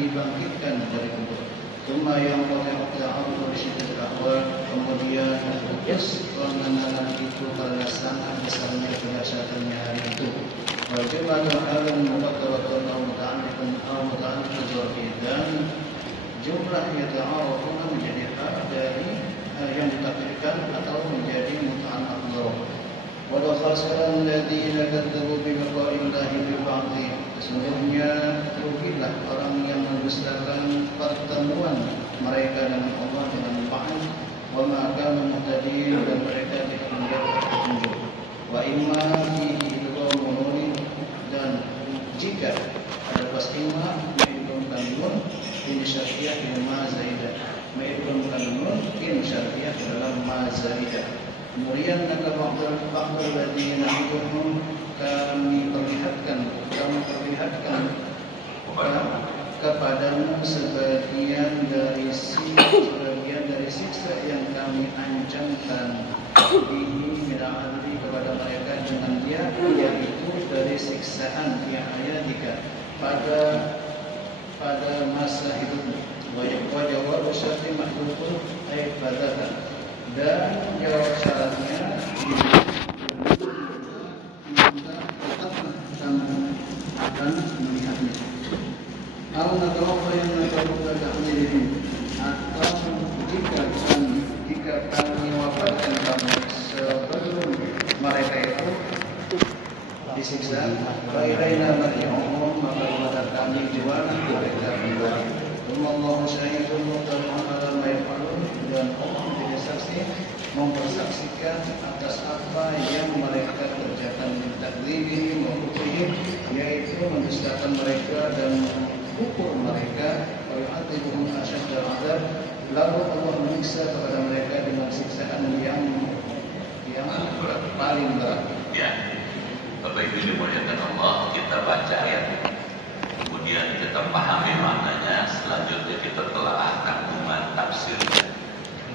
dibangkitkan dari kubur. Tsumma yanqati'u ta'aruf li syiddatil ahwal Mana itu karena sangat besarnya kedahsyatannya hari itu. Wajibatan alam muqaddaratun aw muta'alliqun dan jumlah yang ta'arufuna menjadi hak dari yang ditakdirkan atau menjadi muta'alliq dzarf. Wa khasiran alladziina kadzdzabu bi liqa'illahi bil ba'thi. Sesungguhnya rugilah orang yang mendustakan pertemuan mereka dengan Allah dengan ba'ts. Wa ma kanu muhtadin, dan mereka tidak mendapat petunjuk. Wa imma fihi idghamun, dan jika ada pas imma mengidghamkan nun in syartiyah ila ma zaidah, mengidghamkan nun in syartiyah dalam ma zaidah. Kemudian ba'dal ladina idgham, kami perlihatkan kepadamu sebagian dari siksa yang kami ancamkan bihi mina'adli kepada mereka dengan dia, yaitu dari siksaan yang ayatika pada masa hidupmu. Wa jawab syarti mahdhufun ay badatan, dan jawab syaratnya tetaplah kamu akan melihatnya. Atau jika kami wafatkan kamu sebelum mereka itu disiksa, ilaina marji'uhum, maka kepada kami jualan mereka kembali. Allahu syahidun muqtadirun ala ma yaf'alun, dan Allah menjadi saksi mempersaksikan atas apa yang mereka kerjakan min takdzibi wa kufrihim, yaitu mendustakan mereka dan mengukur mereka. Wa yu'adzibuhum asyaddal 'adzab, lalu Allah menyiksa kepada mereka dengan siksaan yang paling berat. Ya, Bapak Ibu dimuliakan Allah, kita baca ayat ini, kemudian kita pahami maknanya, selanjutnya kita telah kandungan tafsirnya.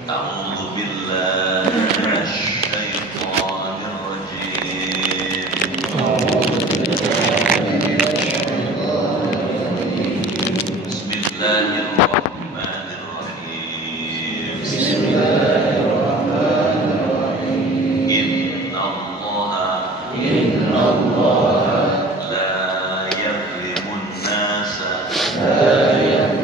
A'udzu billahi minasyaitonir rajim. Bismillahirrahmanirrahim. Bismillahirrahmanirrahim. Innallaha la yadhlimun nasa syai'an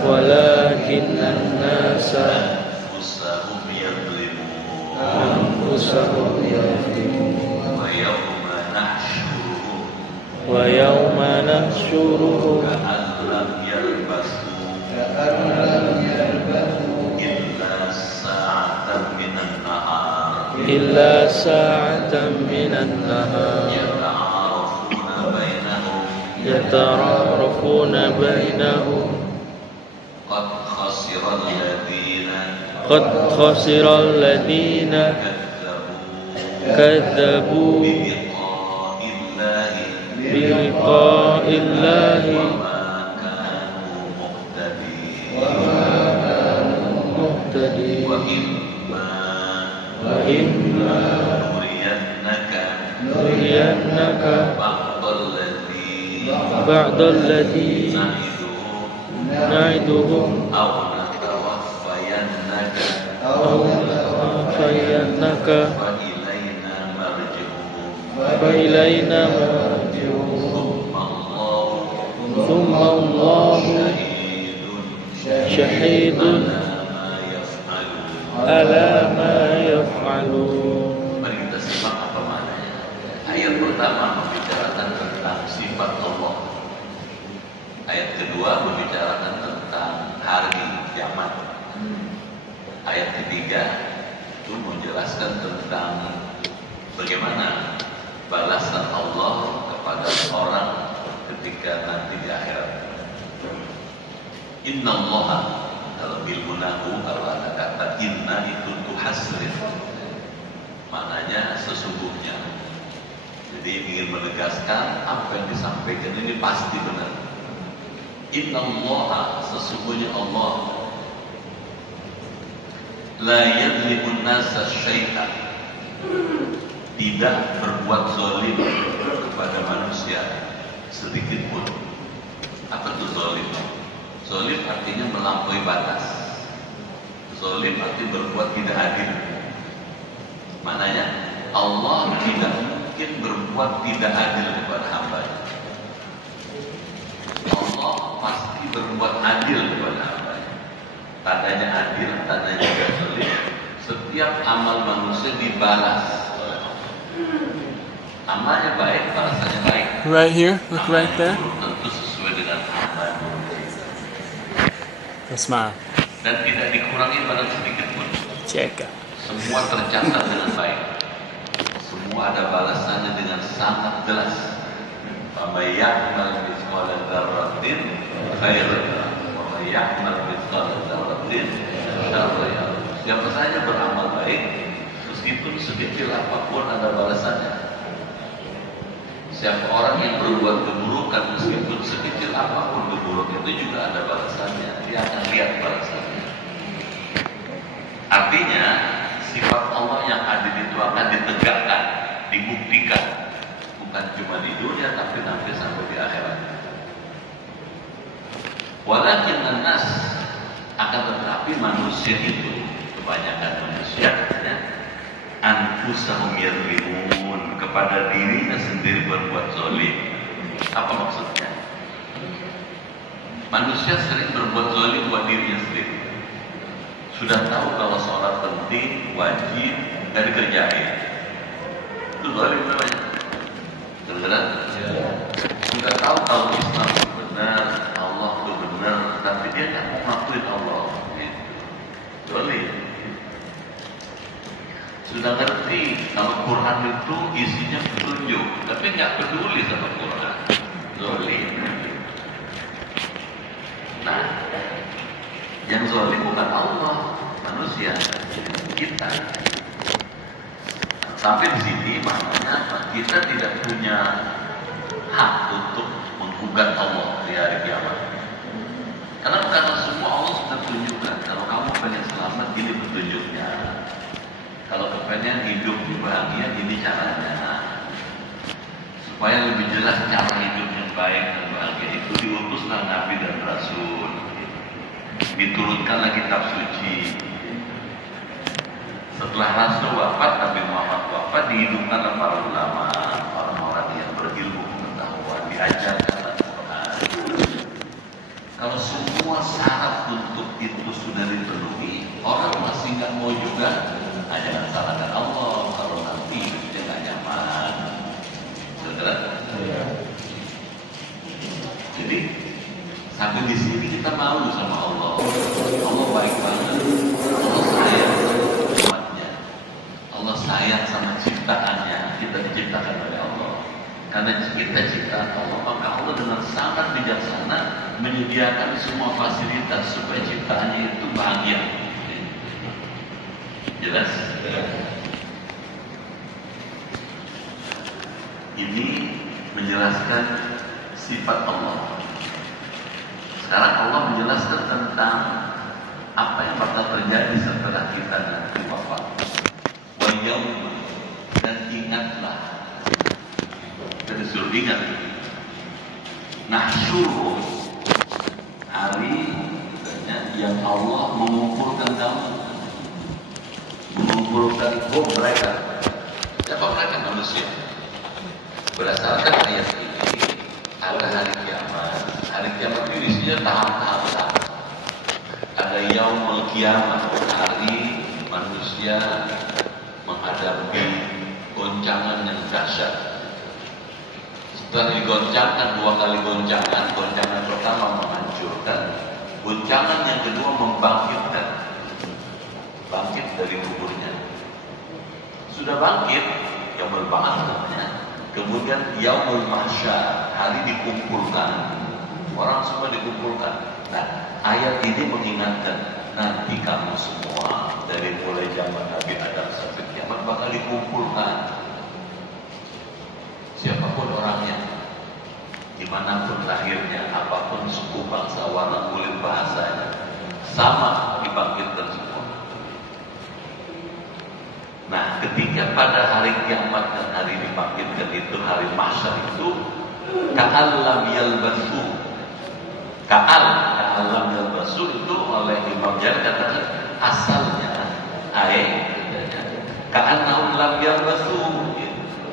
walakinnan nasa anfusahum yadhlimun. Wa yawma nahsyuruhum ka'an lam yalbasu illa sa'atan minan nahar yatarafuna bainahum qad khasira alladhina kadzabu biliqa'illahi wa ma kanu muhtadin. Wa imma nuriyannaka ba'dal ladzi na'iduhum aw natawaffayannaka fa ilayna marji'uhum thumma Allahu syahidun ala ma yaf'alun. Mari kita simak apa maknanya. Ayat pertama membicarakan tentang sifat Allah. Ayat kedua membicarakan tentang hari kiamat. Ayat ketiga itu menjelaskan tentang bagaimana balasan Allah kepada orang ketika nanti di akhirat. Innallaha, dalam ilmu nahwu kalau ada kata inna itu tuhasrin, maknanya sesungguhnya. Jadi ingin menegaskan apa yang disampaikan ini pasti benar. Innallaha, sesungguhnya Allah, la yadlimun nasa syai'an, tidak berbuat zalim kepada manusia sedikit pun. Apa itu zalim? melampaui batas. Zalim arti berbuat tidak adil. Maknanya Allah tidak mungkin berbuat tidak adil kepada hamba-Nya. Allah pasti berbuat adil kepada hamba-Nya. Tandanya adil, tandanya tidak zalim. Setiap amal manusia dibalas oleh Allah. Amalnya baik, balasannya baik. Right here, look right there. Tentu sesuai dengan amal. Smile. Dan tidak dikurangi pada sedikit pun. Check out. Semua tercatat dengan baik. Semua ada balasannya dengan sangat jelas. Faman ya'mal mithqala dzarratin khairan wa man ya'mal mithqala dzarratin syarran. Siapa saja beramal baik, meskipun sedikit apapun ada balasannya. Siapa orang yang berbuat keburukan, meskipun sekecil apapun keburukan itu juga ada balasannya. Dia akan lihat balasannya. Artinya sifat Allah yang adil itu akan ditegakkan, dibuktikan, bukan cuma di dunia tapi nanti sampai di akhirat. Walakin nas, akan tetapi manusia itu, kebanyakan manusia anfusahum yadlimun, kepada dirinya sendiri berbuat zalim. Apa maksudnya? Manusia sering berbuat zalim buat dirinya sendiri. Sudah tahu kalau sholat penting, wajib, nggak dikerjain, itu zalim namanya. Benar? Sudah tahu kalau Islam itu benar, Allah itu benar, tapi dia nggak mau ngakuin Allah. Zalim. Sudah ngerti kalau Quran itu isinya petunjuk, tapi nggak peduli sama Quran. Zalim. Nah, yang zalim bukan Allah, manusia, kita. Sampai di sini maknanya kita tidak punya hak untuk menggugat Allah di hari kiamat. Karena semua Allah sudah tunjukkan. Kalau kamu pengen selamat, ini petunjuknya. Kalau kepengen hidup bahagia, ini caranya. Supaya lebih jelas cara hidup yang baik dan bahagia itu diutuslah Nabi dan Rasul. Diturunkanlah kitab suci. Setelah Rasul wafat, Nabi Muhammad wafat, dihidupkanlah para ulama, orang-orang yang berilmu pengetahuan, diajarkan Al-Quran. Kalau semua syarat untuk itu sudah dipenuhi, orang masih nggak mau juga. Jangan salahkan Allah kalau nanti dia nggak nyaman. Saudara? Jadi sampai di sini kita malu sama Allah. Allah baik banget. Allah sayang sama umatnya. Allah sayang sama ciptaannya. Kita diciptakan oleh Allah. Karena kita ciptaan Allah, maka Allah dengan sangat bijaksana menyediakan semua fasilitas supaya ciptaannya itu bahagia. Jelas? Ini menjelaskan sifat Allah. Sekarang Allah menjelaskan tentang apa yang bakal terjadi setelah kita nanti wafat. Wa yauma, dan ingatlah. Kita disuruh ingat. Nahsyuru, hari yang Allah mengumpulkan kamu, mengumpulkan mereka. Siapa mereka? Manusia. Berdasarkan ayat ini, ada hari kiamat. Hari kiamat itu isinya tahap-tahap. Ada yaumul kiamat, hari manusia menghadapi goncangan yang dahsyat. Setelah digoncangkan 2 kali goncangan pertama menghancurkan, goncangan yang kedua membangkitkan. Bangkit dari kuburnya. Sudah bangkit, yaumul ba'ats namanya. Kemudian yaumul mahsyar, hari dikumpulkan. Orang semua dikumpulkan. Nah, ayat ini mengingatkan nanti kamu semua dari mulai zaman Nabi Adam sampai kiamat bakal dikumpulkan. Siapapun orangnya, dimanapun lahirnya, apapun suku bangsa, warna kulit, bahasanya, sama dibangkitkan semua. Nah, ketika pada hari kiamat dan hari dibangkitkan itu, hari mahsyar itu, ka'allam yalbasu, ka'allam yalbasu, Rasul itu oleh Imam Jalal katakan asalnya ka'annahum lam yalbasu gitu.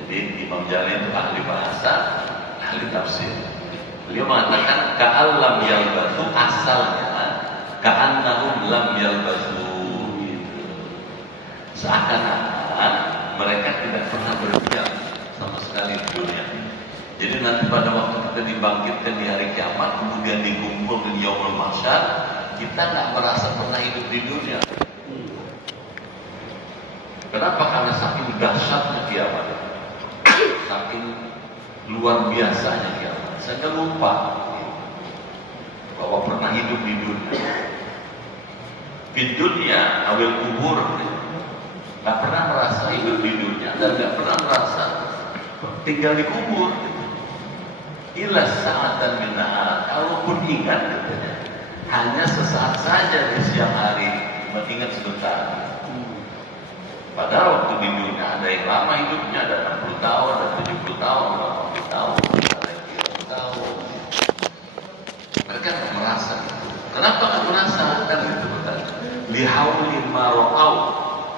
Jadi Imam Jalal itu ahli bahasa, ahli tafsir. Beliau mengatakan ka'al lam yalbasu asalnya ka'annahum lam yalbasu gitu. Seakan-akan mereka tidak pernah berdiam sama sekali di dunia. Jadi nanti pada waktu kita dibangkitkan di hari kiamat, kemudian dikumpulkan di yaumul mahsyar, kita nggak merasa pernah hidup di dunia. Kenapa? Karena saking dahsyatnya kiamat, saking luar biasanya kiamat, sehingga lupa bahwa pernah hidup di dunia. Di dunia, awal kubur, nggak pernah merasa hidup di dunia dan nggak pernah merasa tinggal di kubur. Ila sa'atan min nahar, kalaupun ingat katanya, hanya sesaat saja di siang hari, mengingat sebentar. Padahal waktu di dunia ada yang lama hidupnya, ada 60 tahun, ada 70 tahun, 80 tahun, ada yang 30 tahun. Mereka nggak merasa itu. Kenapa nggak merasa? Kan itu betul. Lihauli marau,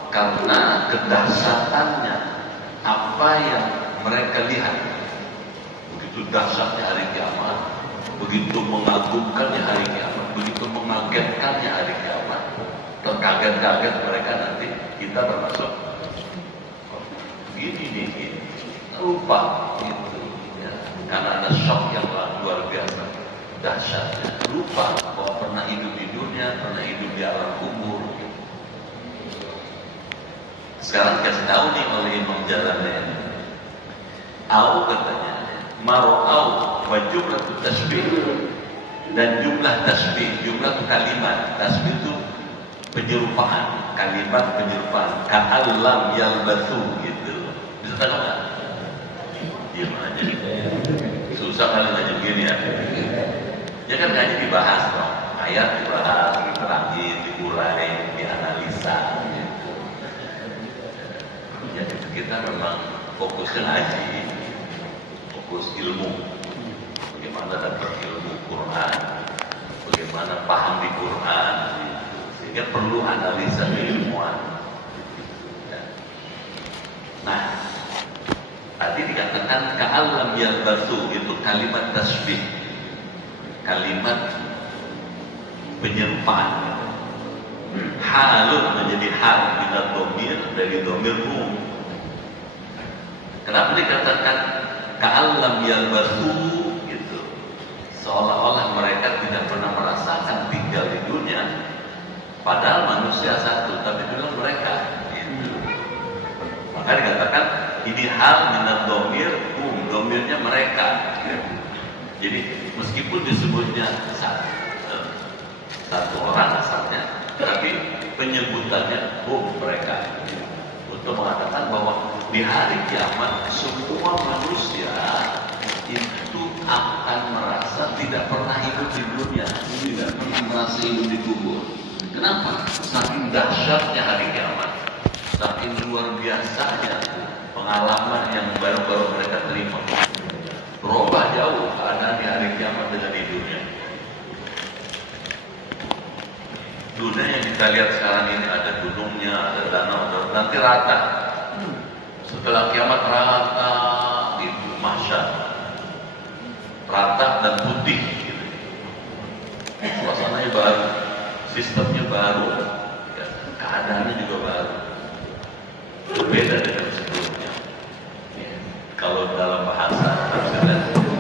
karena kedahsyatannya apa yang mereka lihat. Begitu dahsyatnya hari kiamat, begitu mengagumkannya hari kiamat, begitu mengagetkannya hari kiamat, terkaget-kaget mereka nanti kita termasuk gini lupa gitu ya, karena ada shock yang luar biasa dahsyatnya, lupa bahwa pernah hidup di dunia, pernah hidup di alam kubur gitu. Sekarang kasih tahu nih oleh Imam Jalalain, katanya marau wa jumlah tasbih dan jumlah tasbih, jumlah kalimat tasbih itu penyerupaan, kalimat penyerupaan, ka'allam yalbathu gitu. Bisa tahu nggak? Diam aja. Susah kali ngaji begini ya. Ya kan ngaji dibahas dong, ayat dibahas, diterangin, diurai, dianalisa. Gitu. Ya kita memang fokusnya ngaji. Fokus ilmu, bagaimana dapat ilmu Quran, bagaimana paham di Quran, sehingga perlu analisa keilmuan. Nah, tadi dikatakan ka'allam yalbathu, itu kalimat tasbih, kalimat penyerupaan. Halun menjadi hal minat domir dari domir rum. Kenapa dikatakan ka'allam yalbathu gitu, seolah-olah mereka tidak pernah merasakan tinggal di dunia, padahal manusia satu, tapi bilang mereka gitu. Maka dikatakan ini hal minat domir, domirnya mereka gitu. Jadi meskipun disebutnya satu orang asalnya, tapi penyebutannya mereka gitu. Untuk mengatakan bahwa di hari kiamat semua manusia itu akan merasa tidak pernah hidup di dunia, tidak pernah merasa hidup di kubur. Kenapa? Saking dahsyatnya hari kiamat, saking luar biasanya pengalaman yang baru-baru mereka terima. Berubah jauh keadaan di hari kiamat dengan di dunia. Dunia yang kita lihat sekarang ini ada gunungnya, ada danau, nanti rata. Setelah kiamat rata di mahsyar, rata dan putih gitu. Suasananya baru, sistemnya baru, keadaannya juga baru, berbeda dengan sebelumnya. Kalau dalam bahasa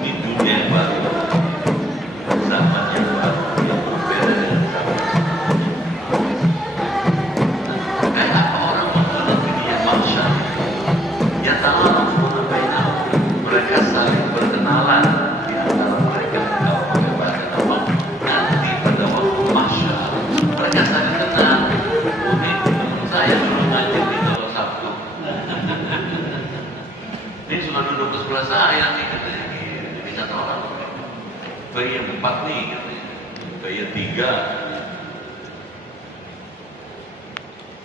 ini dunia yang baru, zaman yang baru, yang berbeda dengan zaman. Kayak apa orang mengenal dunia mahsyar? Ya tahu mereka saling berkenalan di antara mereka. Kalau pakai bahasa awam, nanti pada waktu mahsyar mereka saling kenal. Ini saya dulu ngaji di Jawa Sabtu. Ini sudah duduk ke sebelah saya nih katanya. Jadi kata orang, bayi yang 4 nih katanya, bayi yang 3.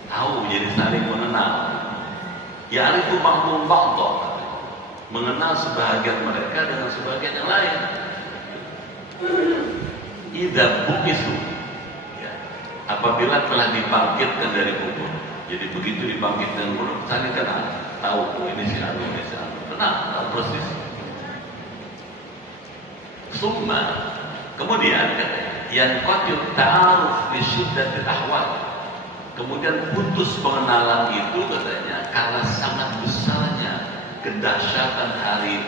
Tahu jadi saling mengenal. Ya itu makhluk bangkok, mengenal sebahagian mereka dengan sebagian yang lain. Idza bu'isu, ya, apabila telah dibangkitkan dari kubur. Jadi begitu dibangkitkan dari kubur, saling kenal, tahu ini si Anu, ini si Anu, kenal, tahu persis. Summa, kemudian yang qatil ta'aruf bi syiddatil ahwal. Kemudian putus pengenalan itu katanya karena sangat besarnya kedahsyatan hari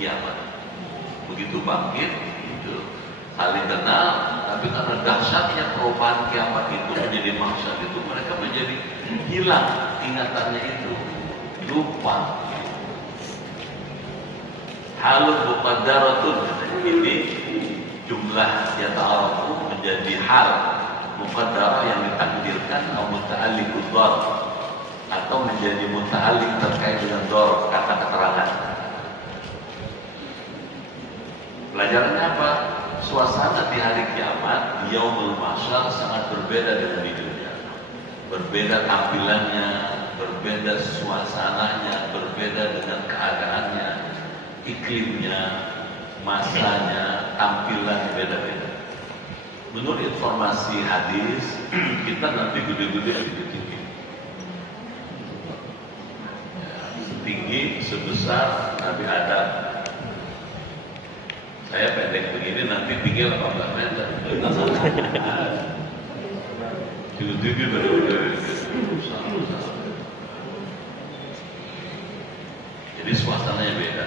kiamat. Begitu bangkit itu saling kenal, tapi karena dahsyatnya perubahan kiamat itu menjadi mahsyar itu, mereka menjadi hilang ingatannya itu, lupa. Halul muqaddaratun, ini jumlah yang ta'arafu menjadi hal muqaddarah yang ditakdirkan atau muta'alliqud dhar, atau menjadi muta'alliq terkait dengan dhar, kata keterangan. Pelajarannya apa? Suasana di hari kiamat, yaumul mahsyar, sangat berbeda dengan di dunia. Berbeda tampilannya, berbeda suasananya, berbeda dengan keadaannya, iklimnya, masanya, tampilan beda-beda. Menurut informasi hadis, kita nanti gede-gede tinggi. Tinggi sebesar Nabi Adam. Saya pendek begini, nanti tinggi 18 meter. Tinggi benar-benar. Jadi suasananya beda.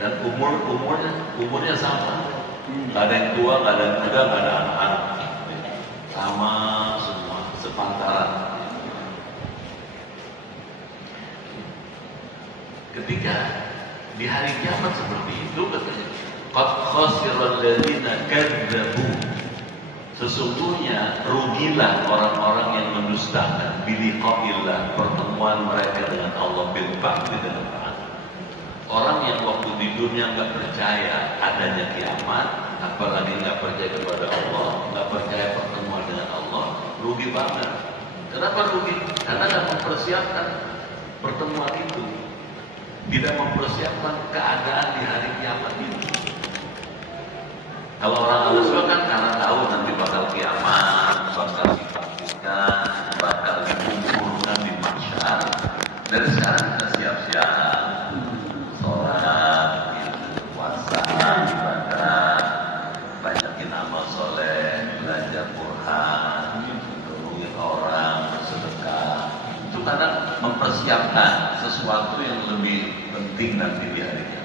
Dan umurnya sama. Gak ada yang tua, gak ada yang muda, gak ada anak-anak. Sama semua, sepantaran. Ketika di hari kiamat seperti itu katanya, qad khasiral ladzina kadzabu, sesungguhnya rugilah orang-orang yang mendustakan biliqa'illah, pertemuan mereka dengan Allah, bil ba'd, dengan Ta'ala. Orang yang waktu di dunia nggak percaya adanya kiamat, apalagi nggak percaya kepada Allah, nggak percaya pertemuan dengan Allah, rugi banget. Kenapa rugi? Karena nggak mempersiapkan pertemuan itu, tidak mempersiapkan keadaan di hari kiamat itu. Kalau orang Al-Sunnah kan karena tahu nanti bakal kiamat, bakal dibangkitkan, bakal dikumpulkan di mahsyar. Dari sekarang kita siap-siap. Sholat, puasa, ibadah, banyakin amal soleh, belajar Quran, menolongin orang, sedekah. Itu karena mempersiapkan sesuatu yang lebih penting nanti di harinya.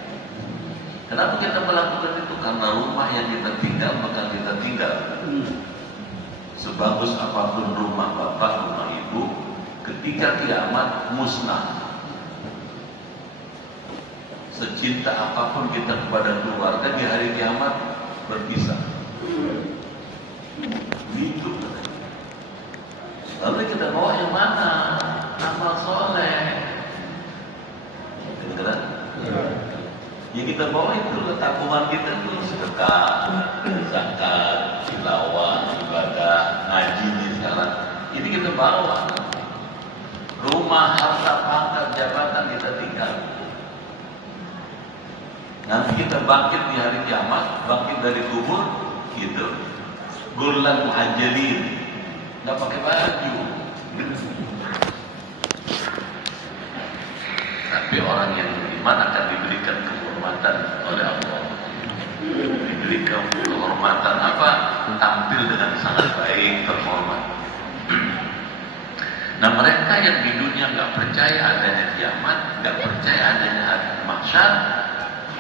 Kenapa kita melakukan itu? Karena rumah yang kita tinggal maka kita tinggal. Sebagus apapun rumah bapak, rumah ibu, ketika kiamat musnah. Secinta apapun kita kepada keluarga, di hari kiamat berpisah. Gitu. Lalu kita bawa yang mana? Amal soleh. Kedengeran? Yang kita bawa itu tabungan kita itu sedekah, zakat, tilawah, ibadah, ngaji nih sekarang. Ini kita bawa. Rumah, harta, pangkat, jabatan kita tinggal. Nanti kita bangkit di hari kiamat, bangkit dari kubur, gitu. Gurlan muhajjalin, nggak pakai baju. Tapi orang yang beriman akan diberikan kehormatan oleh Allah. Diberikan kehormatan apa? Tampil dengan sangat baik, terhormat. Nah mereka yang di dunia nggak percaya adanya kiamat, nggak percaya adanya hari mahsyar,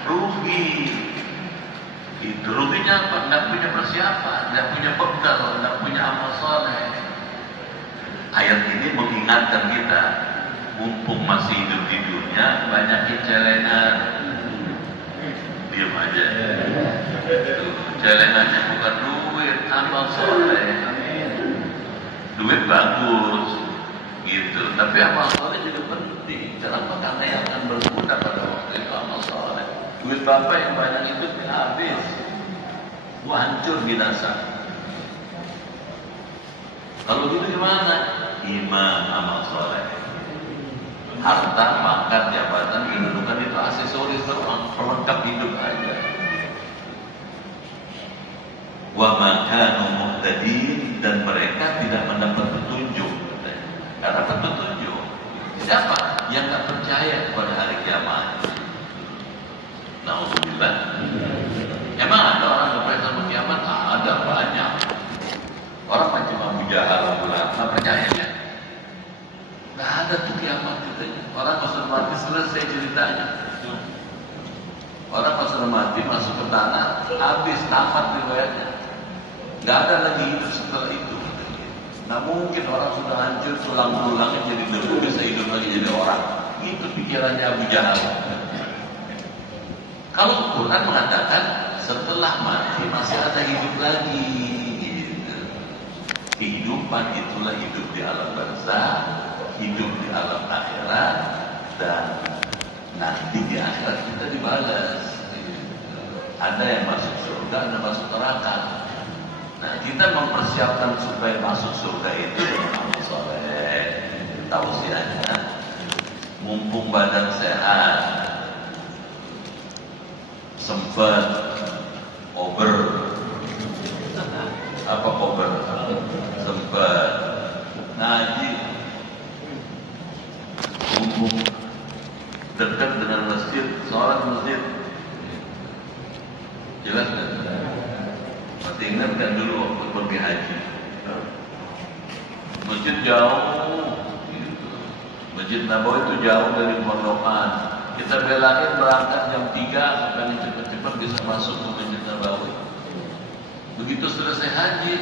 rugi. Itu ruginya apa? Nggak punya persiapan, nggak punya bekal, nggak punya amal soleh. Ayat ini mengingatkan kita, mumpung masih hidup di dunia, banyakin celengan. Diam aja. Celengannya bukan duit, amal soleh. Duit bagus, gitu. Tapi amal soleh juga penting. Kenapa? Karena yang akan berguna pada waktu itu amal soleh. Duit bapak yang banyak itu habis, gua hancur binasa. Kalau gitu gimana? Iman, amal soleh, harta, pangkat, jabatan, kedudukan itu aksesoris doang, pelengkap hidup aja. wa ma kanu muhtadin, dan mereka tidak mendapat petunjuk. Karena petunjuk siapa yang tak percaya kepada hari kiamat? Nauzubillah. Emang ada orang yang percaya sama kiamat? Ada banyak. Orang macam Abu Jahal, Abu Lahab, tak percaya ya? Nggak ada tuh kiamat katanya. Orang pas mati selesai ceritanya. Orang pas mati masuk ke tanah, habis tamat riwayatnya. Nggak ada lagi hidup setelah itu. Nah mungkin orang sudah hancur tulang-tulangnya jadi debu, bisa hidup lagi jadi orang. Itu pikirannya Abu Jahal. Kalau Quran mengatakan setelah mati masih ada hidup lagi. Gitu. Kehidupan itulah hidup di alam barzakh, hidup di alam akhirat, dan nanti di akhirat kita dibalas. Ada yang masuk surga, ada yang masuk neraka. Nah, kita mempersiapkan supaya masuk surga itu dengan amal soleh. Tausiahnya, mumpung badan sehat, sempat over, apa over? Sempat ngaji, mumpung dekat dengan masjid, sholat masjid, jelas kan? Masih ingat kan dulu waktu pergi haji, masjid jauh, gitu. Masjid Nabawi itu jauh dari pondokan. Kita belain berangkat jam 3 supaya cepat-cepat bisa masuk ke Masjid Nabawi. Begitu selesai haji,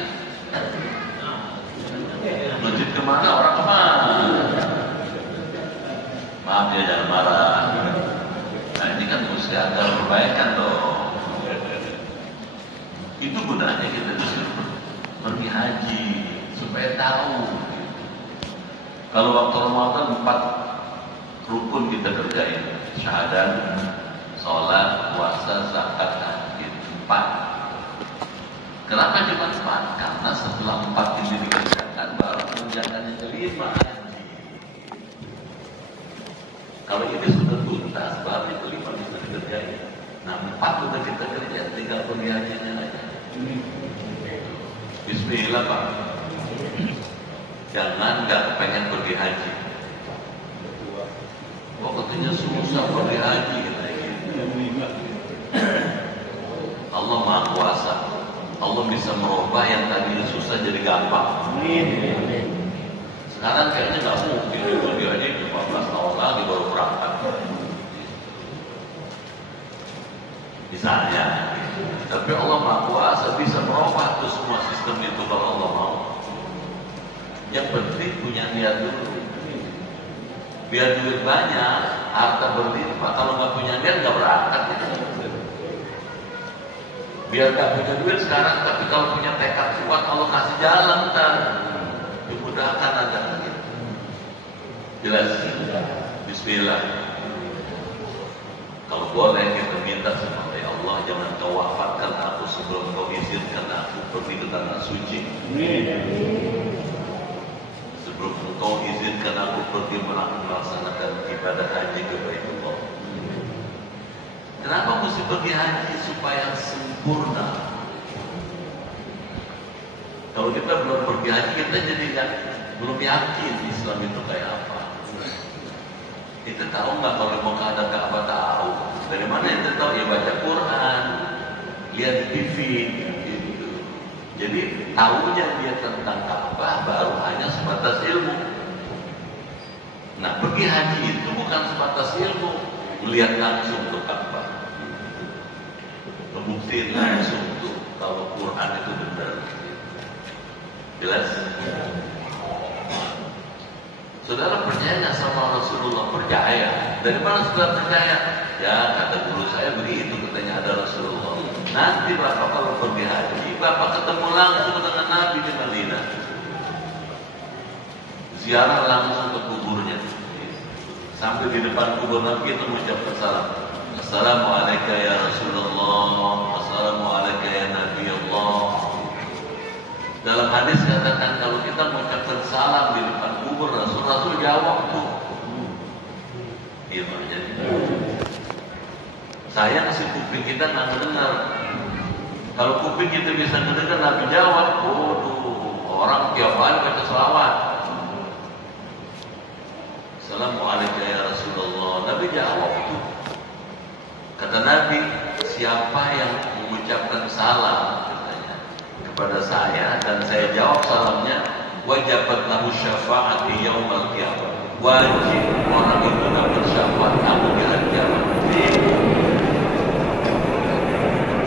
masjid kemana? Orang kemana? Maaf ya, jangan marah. Nah ini kan mesti ada perbaikan dong. Itu gunanya kita disuruh pergi haji supaya tahu. Kalau waktu Ramadan 4 rukun kita kerjain: syahadat, sholat, puasa, zakat, haji. 4. Kenapa cuma 4? Karena setelah 4 ini dikerjakan baru mengerjakan yang kelima, haji. Kalau ini sudah tuntas baru yang kelima bisa dikerjain. Nah 4 sudah kita kerja, tinggal pergi hajinya aja. Bismillah Pak. Jangan nggak pengen pergi haji. Waktunya susah pergi haji. Allah Maha Kuasa. Allah bisa merubah yang tadinya susah jadi gampang. Sekarang kayaknya nggak mungkin pergi haji 15 tahun lagi baru berangkat. Misalnya. Tapi Allah Maha Kuasa bisa merubah tuh semua sistem itu kalau Allah mau. Yang penting punya niat dulu. Biar duit banyak, harta berlimpah. Kalau nggak punya niat nggak berangkat. Biar nggak punya duit sekarang, tapi kalau punya tekad kuat Allah kasih jalan ntar. Dimudahkan aja. Jelas? Bismillah. Kalau boleh kita minta sama Allah, jangan kau wafatkan aku sebelum kau izinkan aku pergi ke tanah suci. Sebelum kau izinkan aku pergi melaksanakan ibadah haji ke Baitullah. Kenapa mesti pergi haji? Supaya sempurna. Kalau kita belum pergi haji, kita jadi belum yakin Islam itu kayak apa. Kita tahu nggak kalau mau ke ada Ka'bah? Tahu. Dari mana kita tahu? Ya baca Quran, lihat di TV, gitu. Jadi tahunya dia tentang Ka'bah baru hanya sebatas ilmu. Nah pergi haji itu bukan sebatas ilmu, melihat langsung ke Ka'bah, membuktiin langsung tuh kalau Quran itu benar. Jelas? Saudara percaya sama Rasulullah? Percaya. Dari mana saudara percaya? Ya kata guru saya begitu, katanya ada Rasulullah. Nanti Bapak kalau pergi haji, Bapak ketemu langsung dengan Nabi di Madinah. Ziarah langsung ke kuburnya. Sampai di depan kubur Nabi itu mengucapkan salam. Assalamualaikum ya Rasulullah. Assalamualaikum ya Nabi Allah. Dalam hadis katakan kalau kita mengucapkan salam di depan kubur Rasul jawab tuh. Iya Pak, jadi sayang si kuping kita nggak mendengar. Kalau kuping kita bisa mendengar Nabi jawab, waduh, orang tiap hari baca selawat. Assalamualaikum ya Rasulullah. Nabi jawab itu. Kata Nabi, siapa yang mengucapkan salam katanya kepada saya dan saya jawab salamnya, wajabat lahu syafa'ati yaumal qiyamah. Wajib orang itu dapat syafaat aku di hari kiamat.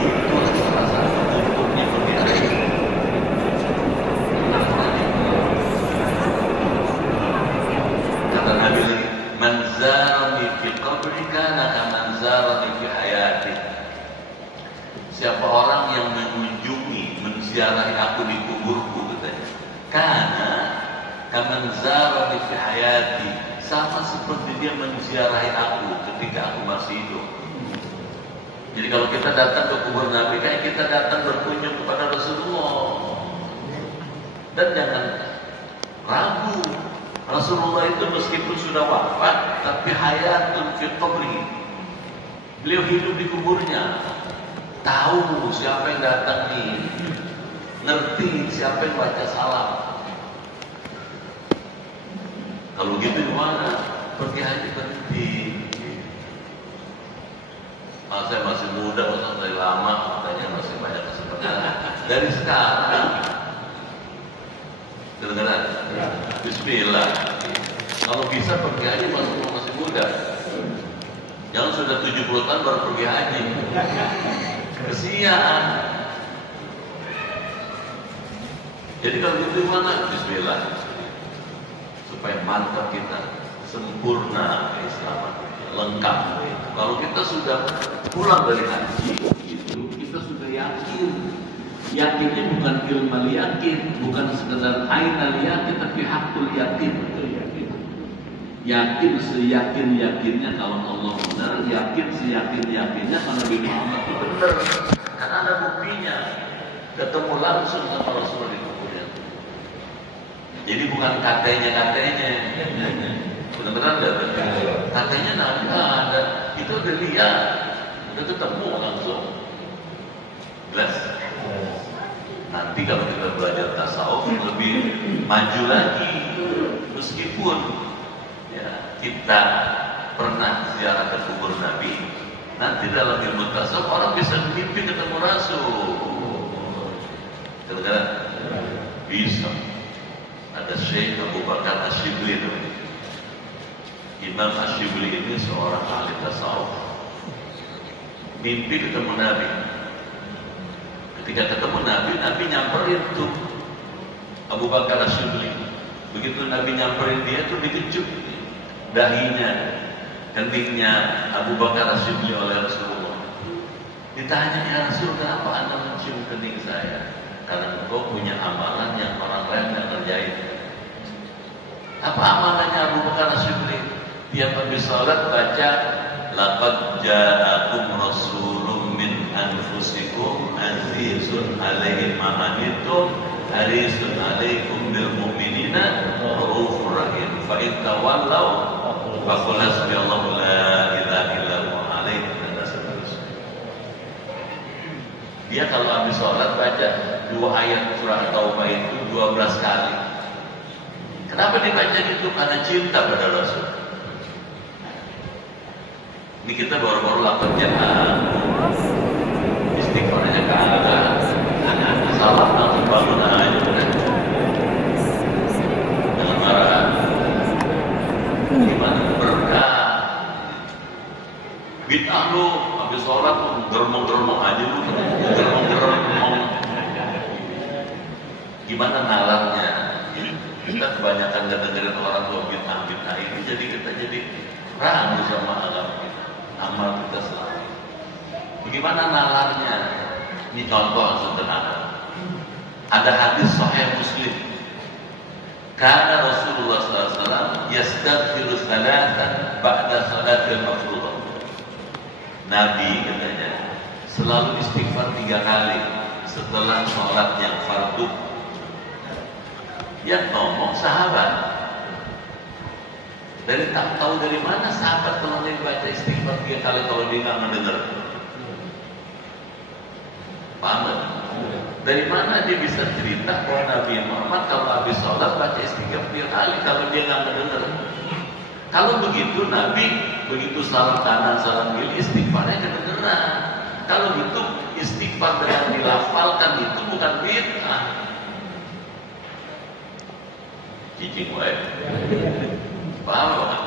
Itu salah satu bentuknya begitu. Kata Nabi lagi, man zarani fi qabri kana kaman zarani fi hayati. Siapa orang yang mengunjungi, menziarahi aku di kuburku katanya, karena kaman zarani fi hayati, sama seperti dia menziarahi aku ketika aku masih hidup. Jadi kalau kita datang ke kubur Nabi, kayak kita datang berkunjung kepada Rasulullah. Dan jangan ragu, Rasulullah itu meskipun sudah wafat, tapi hayatun fi qabri. Beliau hidup di kuburnya, tahu siapa yang datang nih, ngerti siapa yang baca salam. Kalau gitu gimana? Pergi haji penting. Saya masih muda, masih lama, makanya masih banyak kesempatan. Dari sekarang, kedengaran? Bismillah. Kalau bisa pergi haji masih muda. Jangan sudah 70 tahun baru pergi haji. Kesian. Jadi kalau gitu gimana? Bismillah. Supaya mantap kita, sempurna keislaman, lengkap. Kalau kita sudah pulang dari haji, itu kita sudah yakin. Yakinnya bukan ilmal yakin, bukan sekedar ainal yakin, tapi hakul yakin. Yakin seyakin-yakinnya kalau Allah benar, yakin seyakin-yakinnya kalau Nabi Muhammad itu benar. Karena ada buktinya, ketemu langsung sama Rasulullah di kuburnya. Jadi bukan katanya. Benar-benar enggak? Katanya enggak ada. Itu udah lihat, udah ketemu langsung. Jelas? Nanti kalau kita belajar tasawuf lebih maju lagi. Meskipun ya, kita pernah ziarah ke kubur Nabi, nanti dalam ilmu tasawuf orang bisa mimpi ketemu Rasul. Kadang-kadang bisa. Ada Syekh Abu Bakar Asyibli itu. Imam Asyibli ini seorang ahli tasawuf. Mimpi ketemu Nabi. Ketika ketemu Nabi, Nabi nyamperin tuh Abu Bakar Asyibli. Begitu Nabi nyamperin dia tuh dikecup dahinya, keningnya Abu Bakar Asyibli oleh Rasulullah. Ditanya, ya Rasul, kenapa Anda mencium kening saya? Karena engkau punya amalan yang orang lain tidak kerjain. Apa amalannya Abu Bakar Asyibli? Tiap habis salat baca, laqad ja'akum rasulun min anfusikum azizun alaihi ma anittum harisun alaikum bil mu'minina raufur rahim. Fa in tawallaw faqul hasbiyallahu la ilaha illa huwa alaihi wasallam. Dia kalau habis sholat baca 2 ayat surah Taubah itu 12 kali. Kenapa dibaca gitu? Karena cinta pada Rasul. Ini kita baru-baru lakukan jahat, istighfarnya kagak, salah langsung bangun aja udah. Jangan marah. Gimana berkah? Bid'ah lu, habis sholat lu geremong-geremong aja lu, geremong-geremong. Gimana nalarnya? Kita kebanyakan dengerin orang tua bid'ah ini, jadi kita jadi ragu sama agama kita, amal kita selama ini. Bagaimana nalarnya? Ini contoh sederhana. Ada hadis Sahih Muslim. Karena Rasulullah SAW yastaghfiru salatan ba'da salatil mafruḍah. Nabi katanya selalu istighfar 3 kali setelah sholat yang fardu. Yang ngomong sahabat. Dari tak tahu dari mana sahabat kalau dia baca istighfar 3 kali kalau dia nggak mendengar. Paham? Dari mana dia bisa cerita bahwa Nabi Muhammad kalau habis sholat baca istighfar 3 kali kalau dia nggak mendengar? Kalau begitu Nabi begitu salam kanan salam kiri istighfarnya kedengeran. Kalau gitu istighfar dengan dilafalkan itu bukan bid'ah. Cicing wae. Paham nggak?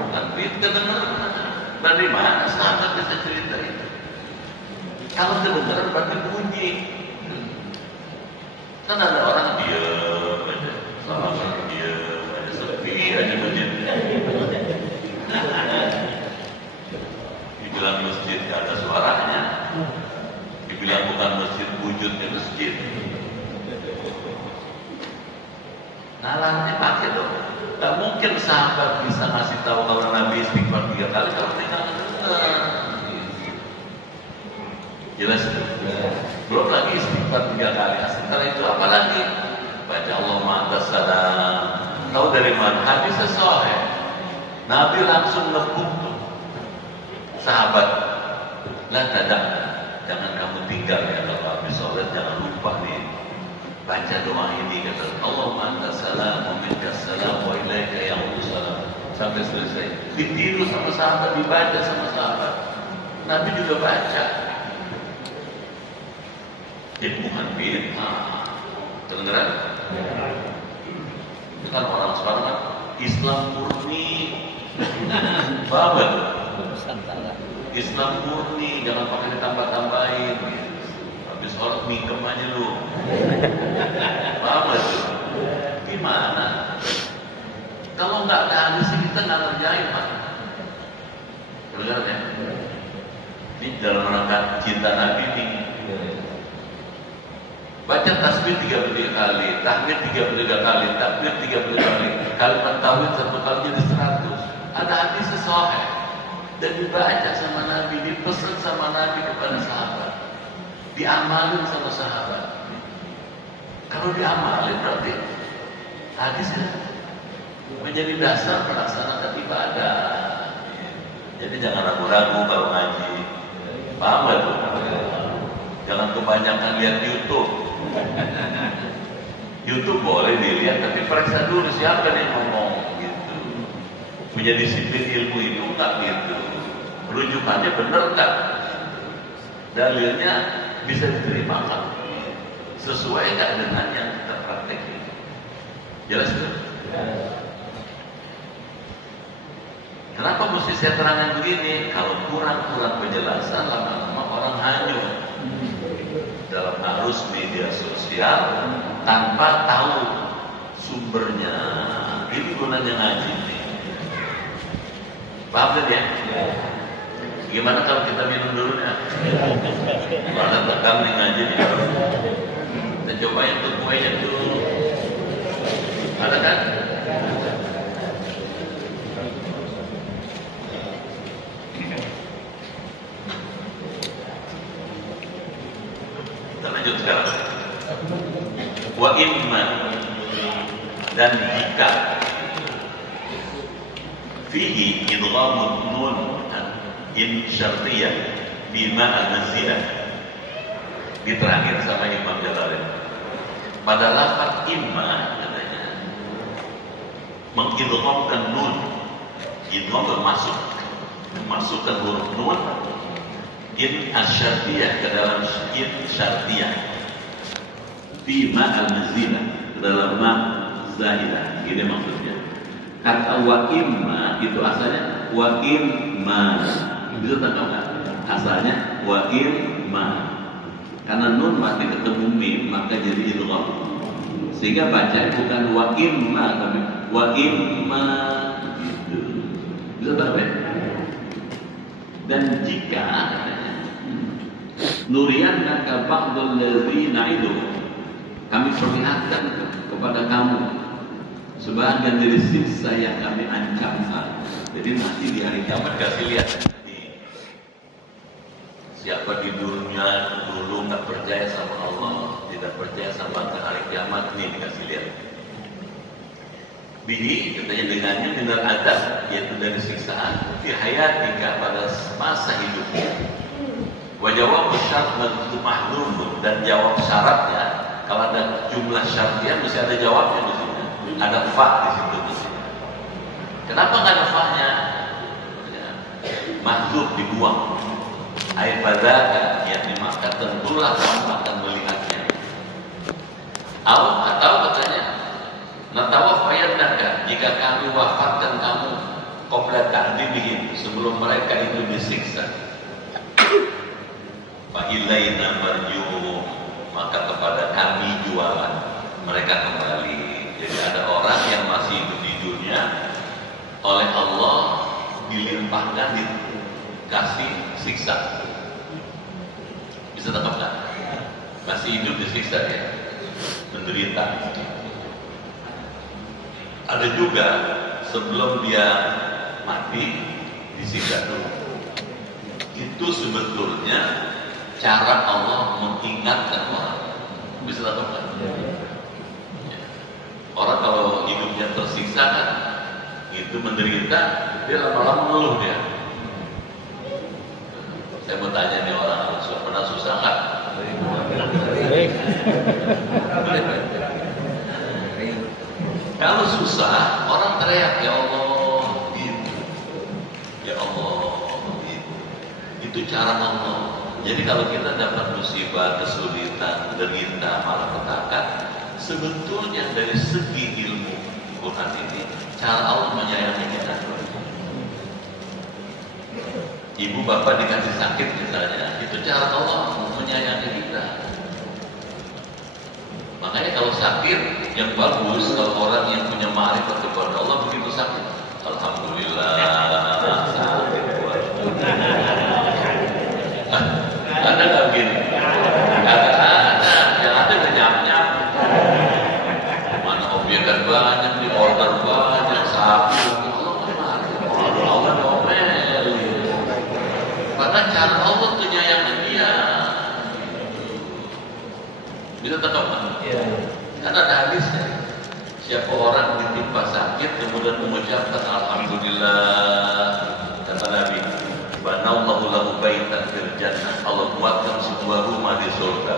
Bukan bid'ah kedengeran. Dari mana sahabat bisa cerita itu? Kalau kedengeran berarti bunyi. Kan ada orang diam aja, sama-sama diam aja, sepi aja masjidnya. Dibilang masjid gak ada suaranya, dibilang bukan masjid wujudnya masjid. Nalarnya pakai dong. Gak mungkin sahabat bisa ngasih tahu kalau Nabi istighfar 3 kali kalau tinggal dengar. Jelas? Belum lagi istighfar 3 kali. Setelah itu apa lagi? Baca Allahumma antas salam. Tahu dari mana? Hadisnya sahih. Nabi langsung nebuk tuh sahabat. La tadak. Jangan kamu tinggal ya kalau habis sholat, jangan lupa nih baca doa ini, kata Allahumma antas salam wa minkas salam wa ilaika ya'udhu salam. Sampai selesai. Ditiru sama sahabat, dibaca sama sahabat. Nabi juga baca. Jadi bukan bid'ah. Kedengeran? Kan orang sekarang kan Islam murni. Paham? Islam murni, jangan pakai ditambah-tambahin. Habis sholat mingkem aja lu. Paham itu? Gimana? Kalau nggak ada hadis kita nggak ngerjain, Pak. Kedengeran ya? Ini dalam rangka cinta Nabi nih. Baca tasbih 33 kali, tahmid 33 kali, takbir 33 kali, kalimat tauhid 1 kali jadi 100. Ada hadis sahih dan dibaca sama Nabi, dipesan sama Nabi kepada sahabat, diamalin sama sahabat. Kalau diamalin berarti hadisnya menjadi dasar melaksanakan ibadah. Jadi jangan ragu-ragu kalau ngaji. Paham gak tuh? Jangan kebanyakan lihat YouTube. YouTube boleh dilihat, tapi periksa dulu siapa yang ngomong gitu. Punya disiplin ilmu itu enggak gitu. Rujukannya benar kan? Dalilnya bisa diterima kan? Sesuai enggak dengan yang kita praktekin? Jelas tuh? Kenapa mesti saya terangkan begini? Kalau kurang penjelasan, lama-lama orang hanyut dalam arus media sosial tanpa tahu sumbernya. Ini gunanya ngaji nih. Paham kan ya? Gimana kalau kita minum dulu ya? Ada tegang nih ngaji nih. Kita cobain tuh kuenya dulu. Ada kan? Kita lanjut sekarang. Wa imma, dan jika fihi idghamun nun in syartiyah bima al-nazilah, diterangin sama Imam Jalalain pada lafaz imma, katanya mengidghamkan nun. Idgham masukkan huruf nun in asyartiyah ke dalam in syartiyah, bima al-nazilah ke dalam ma zaidah. Ini maksudnya. Kata wa imma itu asalnya wa imma. Bisa tahu nggak? Asalnya wa imma. Karena nun mati ketemu mim maka jadi idgham. Sehingga baca bukan wa imma tapi wa imma gitu. Bisa tahu ya? Dan jika nuriyannaka ba'dul ladzina idu, kami perlihatkan kepada kamu sebagian dari siksa yang kami ancamkan. Jadi nanti di hari kiamat kasih lihat nih, siapa di dunia dulu nggak percaya sama Allah, tidak percaya sama hari kiamat, nih dikasih lihat. Bihi katanya dengannya benar adab, yaitu dari siksaan di hayatika pada masa hidupnya. Wajawab syarat mahdhuf, dan jawab syaratnya kalau ada jumlah syartiyah mesti ada jawabnya di sini. Ada fa di situ mesti. Kenapa nggak ada fa-nya? Ya. Mahdhuf dibuang. Ai fadzaka, yakni maka tentulah kamu akan melihatnya. Atau katanya natawaffayannaka, jika kami wafatkan kamu qabla ta'dzibihim, sebelum mereka itu disiksa. Fa ilaina marji'uhum, maka kepada kami jualan mereka kembali. Jadi ada orang yang masih hidup di dunia, oleh Allah dilimpahkan, dikasih siksa. Bisa tangkap nggak? Masih hidup disiksa dia, menderita. Ada juga sebelum dia mati disiksa dulu. Itu sebetulnya cara Allah mengingatkan orang. Bisa lakukan. Orang kalau hidupnya tersiksa kan, itu menderita, dia lama-lama mengeluh dia. Saya mau tanya nih orang pernah susah nggak? Kalau susah, orang teriak, ya Allah, gitu. Ya Allah, gitu. Itu cara Allah. Jadi kalau kita dapat musibah, kesulitan, derita, malapetaka, sebetulnya dari segi ilmu Quran ini, cara Allah menyayangi kita. Ibu bapak dikasih sakit misalnya, itu cara Allah menyayangi kita. Makanya kalau sakit, yang bagus kalau orang yang punya ma'rifat kepada Allah begitu sakit, alhamdulillah, sakit. Ada nggak begini? Ada. Yang ada nyap-nyap. Mana objekan banyak, di order banyak, sapi. Allah ngomel. Padahal cara Allah tuh nyayangin dia. Bisa tangkap kan? Kan ada hadisnya. Siapa orang ditimpa sakit kemudian mengucapkan alhamdulillah, kata Nabi, banallahu lahu baitan fil jannah, Allah buatkan sebuah rumah di surga.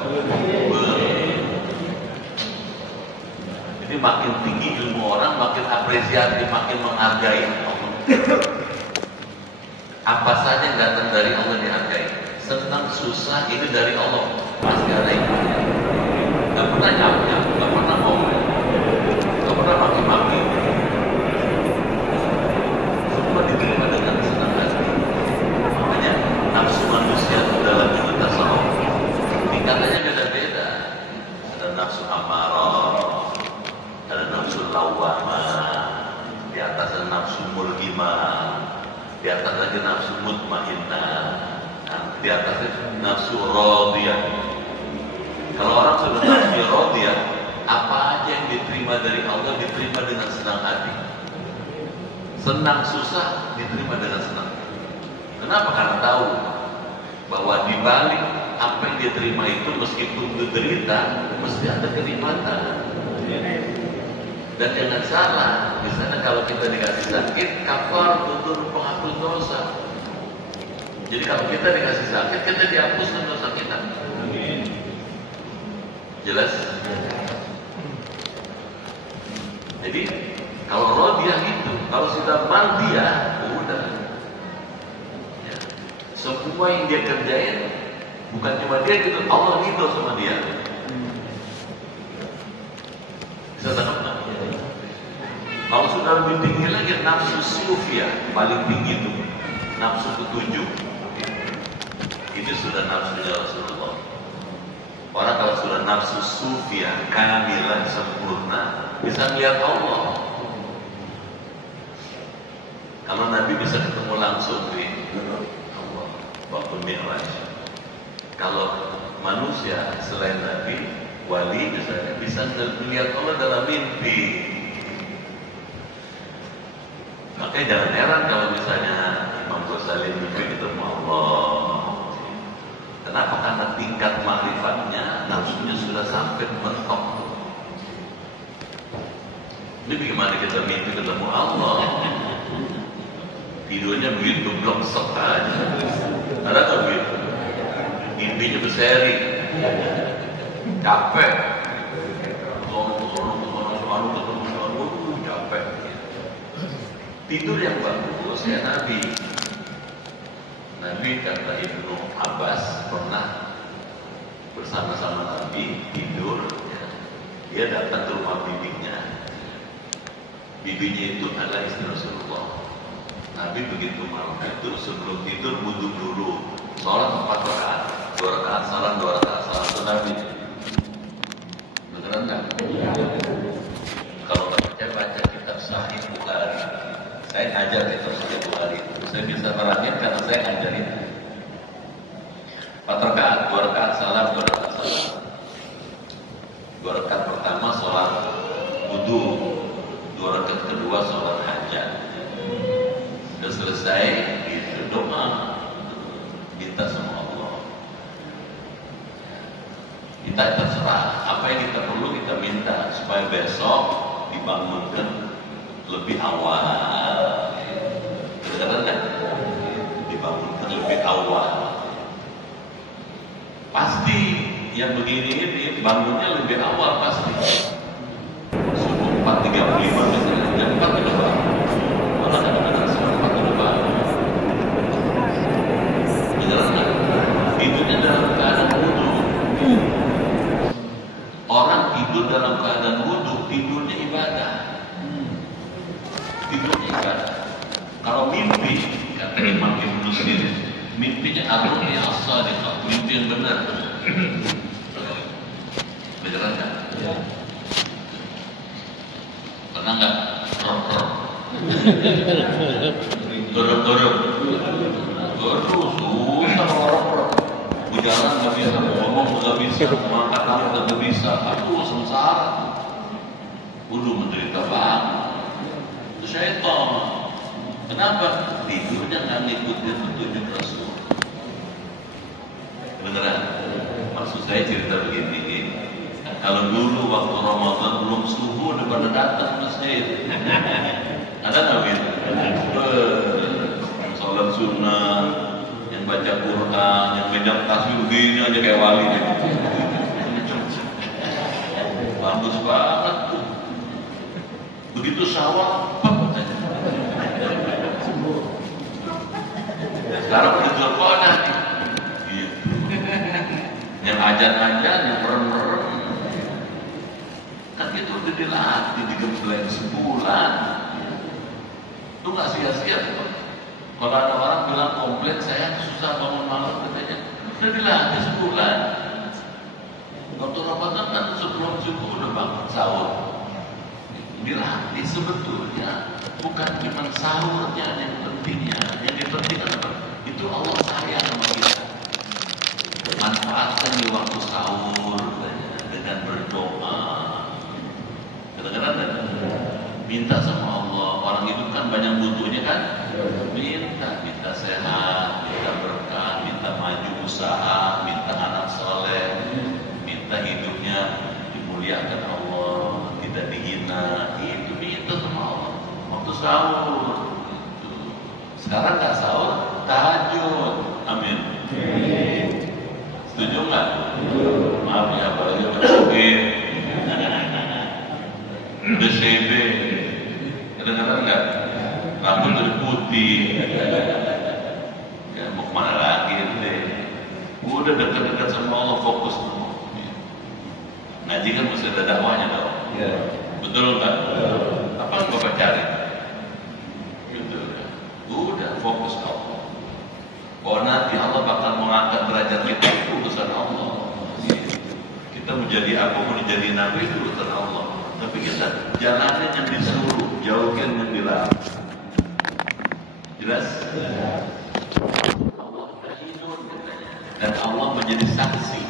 Jadi makin tinggi ilmu orang, makin apresiasi, makin menghargai Allah. Apa saja yang datang dari Allah dihargai. Senang susah ini dari Allah, pasti ada hikmahnya. Gak pernah nyap-nyap, gak pernah ngomel, gak pernah maki-maki. Semua diterima dengan senang hati. Makanya nafsu manusia dalam ilmu tasawuf tingkatannya beda-beda. Ada nafsu amarah, ada nafsu lawwamah, di atas ada nafsu mulhimah, di atas lagi nafsu mutmainnah, di atas nafsu radiyah. Kalau orang sudah nafsu radiyah, apa aja yang diterima dari Allah diterima dengan senang hati. Senang susah diterima dengan senang. Kenapa? Karena tahu bahwa di balik apa yang dia terima itu meskipun derita, mesti ada kenikmatan. Dan jangan salah, misalnya kalau kita dikasih sakit, kafar untuk penghapus dosa. Jadi kalau kita dikasih sakit, kita dihapuskan dosa kita. Jelas? Jadi kalau rodiyah itu, kalau sudah mardiyah, udah. Ya. Semua yang dia kerjain, bukan cuma dia gitu, Allah ridho sama dia. Bisa tangkap nggak? Kalau sudah lebih tinggi lagi, nafsu sufiyah paling tinggi itu, nafsu ketujuh. Itu sudah nafsunya Rasulullah. Orang kalau sudah nafsu sufiyah, kamilan, sempurna, bisa melihat Allah. Kalau Nabi bisa ketemu langsung di Allah, waktu Mi'raj. Kalau manusia selain Nabi, wali misalnya, bisa melihat Allah dalam mimpi. Makanya jangan heran kalau misalnya Imam Ghazali mimpi ketemu Allah. Kenapa? Karena tingkat ma'rifatnya, nafsunya sudah sampai mentok. Ini bagaimana kita mimpi ketemu Allah? Tidurnya begitu bloksek aja. Ada tak begitu? mimpinya berseri, capek, capek. Tidur yang bagus ya Nabi. Nabi kata Ibnu Abbas pernah bersama-sama Nabi tidur, ya. Dia datang ke rumah bibinya. Bibinya itu adalah istri Rasulullah. Nabi begitu malam itu sebelum tidur wudhu dulu, sholat 4 rakaat, 2 rakaat salam, 2 rakaat salam itu Nabi. Beneran nggak? Kalau nggak percaya baca kitab Sahih Bukhari. Saya ngajar kitab Sahih Bukhari. Saya bisa merangin karena saya ngajarin. 4 rakaat, 2 rakaat salam, 2 rakaat salam. 2 rakaat pertama sholat wudhu, 2 rakaat kedua sholat hajat. Sudah selesai, itu doa, minta sama Allah. Kita terserah, apa yang kita perlu kita minta supaya besok dibangunkan lebih awal. Benar-benar dibangunkan lebih awal. Pasti yang begini ini bangunnya lebih awal pasti. Subuh 4.35 misalnya, jam 4 udah bangun. Malah kadang-kadang sebelum 4 udah bangun. Beneran? Tidurnya dalam keadaan wudhu. Orang tidur dalam keadaan wudhu, tidurnya ibadah. Tidurnya ibadah. Kalau mimpi, kata Imam Ibnu Sirin, mimpinya ar-ru'ya as-shadiqah, mimpi yang benar. Beneran kan? Ya. Pernah nggak? Dorong-dorong. Susah orang-orang. Berjalan nggak bisa, ngomong nggak bisa, mengangkat tangan nggak bisa. Aduh, sengsara. Udah menderita banget. Itu syaitan. Kenapa? Tidurnya nggak ngikutin petunjuk Rasul. Beneran? Maksud saya cerita begini. Kalau dulu waktu Ramadan belum subuh udah pada datang masjid. Ada nggak gitu? Sholat sunnah, yang baca Quran, yang megang tasbih begini aja kayak wali deh. Bagus banget tuh. Begitu sawah, sekarang udah teleponan gitu. Yang ajan-ajan, yang merem-merem, kan itu udah dilatih, digembleng sebulan. Itu nggak sia-sia tuh. Kalau ada orang bilang komplain saya susah bangun malam, katanya udah dilatih sebulan. Waktu Ramadan kan sebelum subuh udah bangun sahur. Dilatih sebetulnya bukan cuma sahurnya yang pentingnya, yang dipentingkan apa? Itu Allah sayang sama kita. Manfaatkan di waktu sahur dengan berdoa. Kadang-kadang minta sama Allah. Orang itu kan banyak butuhnya kan. Minta sehat, minta berkah, minta maju usaha, minta anak soleh, minta hidupnya dimuliakan Allah, tidak dihina. Itu minta sama Allah. Waktu sahur. Sekarang nggak sahur, tahajud. Amin. Setuju nggak? Maaf ya, apalagi udah sakit, udah CB, kedengeran nggak? Rambut udah putih, ya mau kemana lagi deh? Udah dekat-dekat sama Allah, fokus dulu. Ngaji kan mesti ada dakwahnya dong. Betul nggak? Apa yang Bapak cari? Gitu. Udah fokus ke Allah. Oh nanti Allah bakal mengangkat derajat kita, itu urusan Allah. Kita mau jadi apa, mau jadi nabi itu urusan Allah. Tapi kita jalannya yang disuruh, jauhkan yang dilarang. Jelas? Allah terhidur dan Allah menjadi saksi.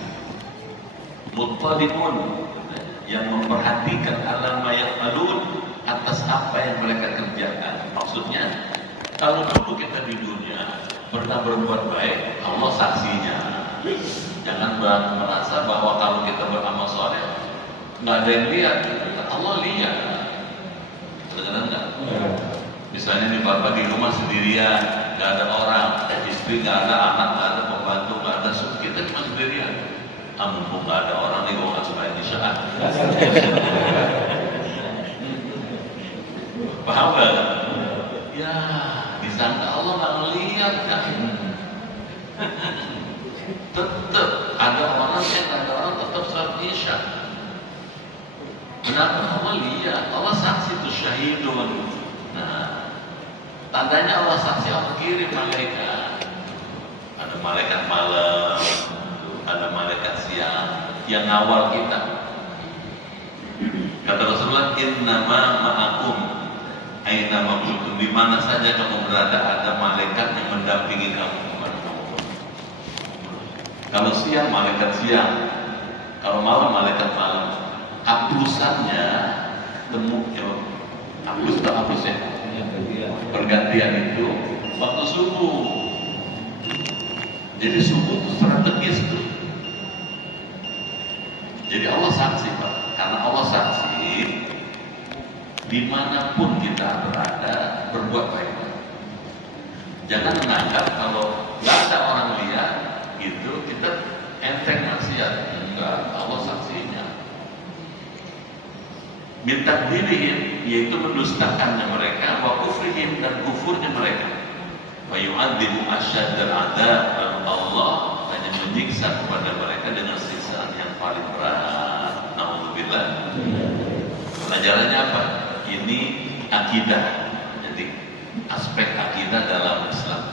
Muttalimun yang memperhatikan alam yaf'alun atas apa yang mereka kerjakan. Maksudnya kalau dulu kita di dunia pernah berbuat baik, Allah saksinya. Jangan merasa bahwa kalau kita beramal soleh nggak ada yang lihat, Allah lihat. Benar nggak? Misalnya nih bapak di rumah sendirian, nggak ada orang, istri nggak ada, anak nggak ada, pembantu nggak ada, Ada kita cuma sendirian. Mumpung nggak ada orang nih, gue nggak suka Isya. Paham nggak? Ya, disangka Allah nggak ngeliat kan? Tetap ada orang tetap sholat Isya. Kenapa? Allah lihat, Allah saksi itu syahidun. Nah, tandanya Allah saksi, Allah kirim malaikat. Ada malaikat malam, ada malaikat siang yang ngawal kita. Kata Rasulullah, innama ma'akum ainama kuntum, di mana saja kamu berada ada malaikat yang mendampingi kamu. Kalau siang malaikat siang, kalau malam malaikat malam. Haplusannya hapus ya, pergantian itu waktu subuh. Jadi subuh itu strategis tuh. Jadi Allah saksi Pak, karena Allah saksi dimanapun kita berada berbuat baik. Jangan menganggap kalau nggak ada orang lihat gitu kita enteng maksiat. Enggak, Allah saksinya. Minta dirihin, yaitu mendustakannya mereka, wa kufrihim, dan kufurnya mereka. Wa yu'adzibu asyaddal adzab, dan Allah hanya menyiksa kepada mereka dengan siksaan yang paling berat. Nauzubillah. Pelajarannya apa? Ini akidah. Jadi aspek akidah dalam Islam.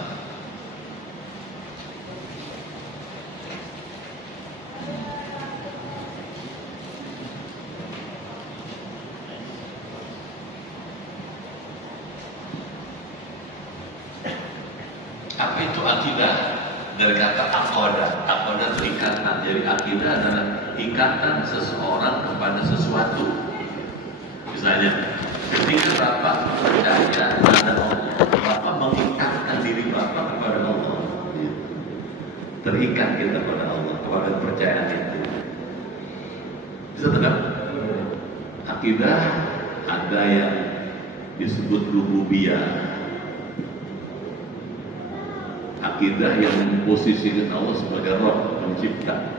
Apa itu akidah? Dari kata aqodah. Aqodah itu ikatan. Jadi akidah adalah ikatan seseorang kepada sesuatu. Misalnya, ketika Bapak percaya pada Allah, Bapak mengikatkan diri Bapak kepada Allah. Terikat kita kepada Allah, kepada kepercayaan itu. Bisa tidak? Akidah ada yang disebut rububiyah. Akidah yang memposisikan Allah sebagai Rabb, pencipta.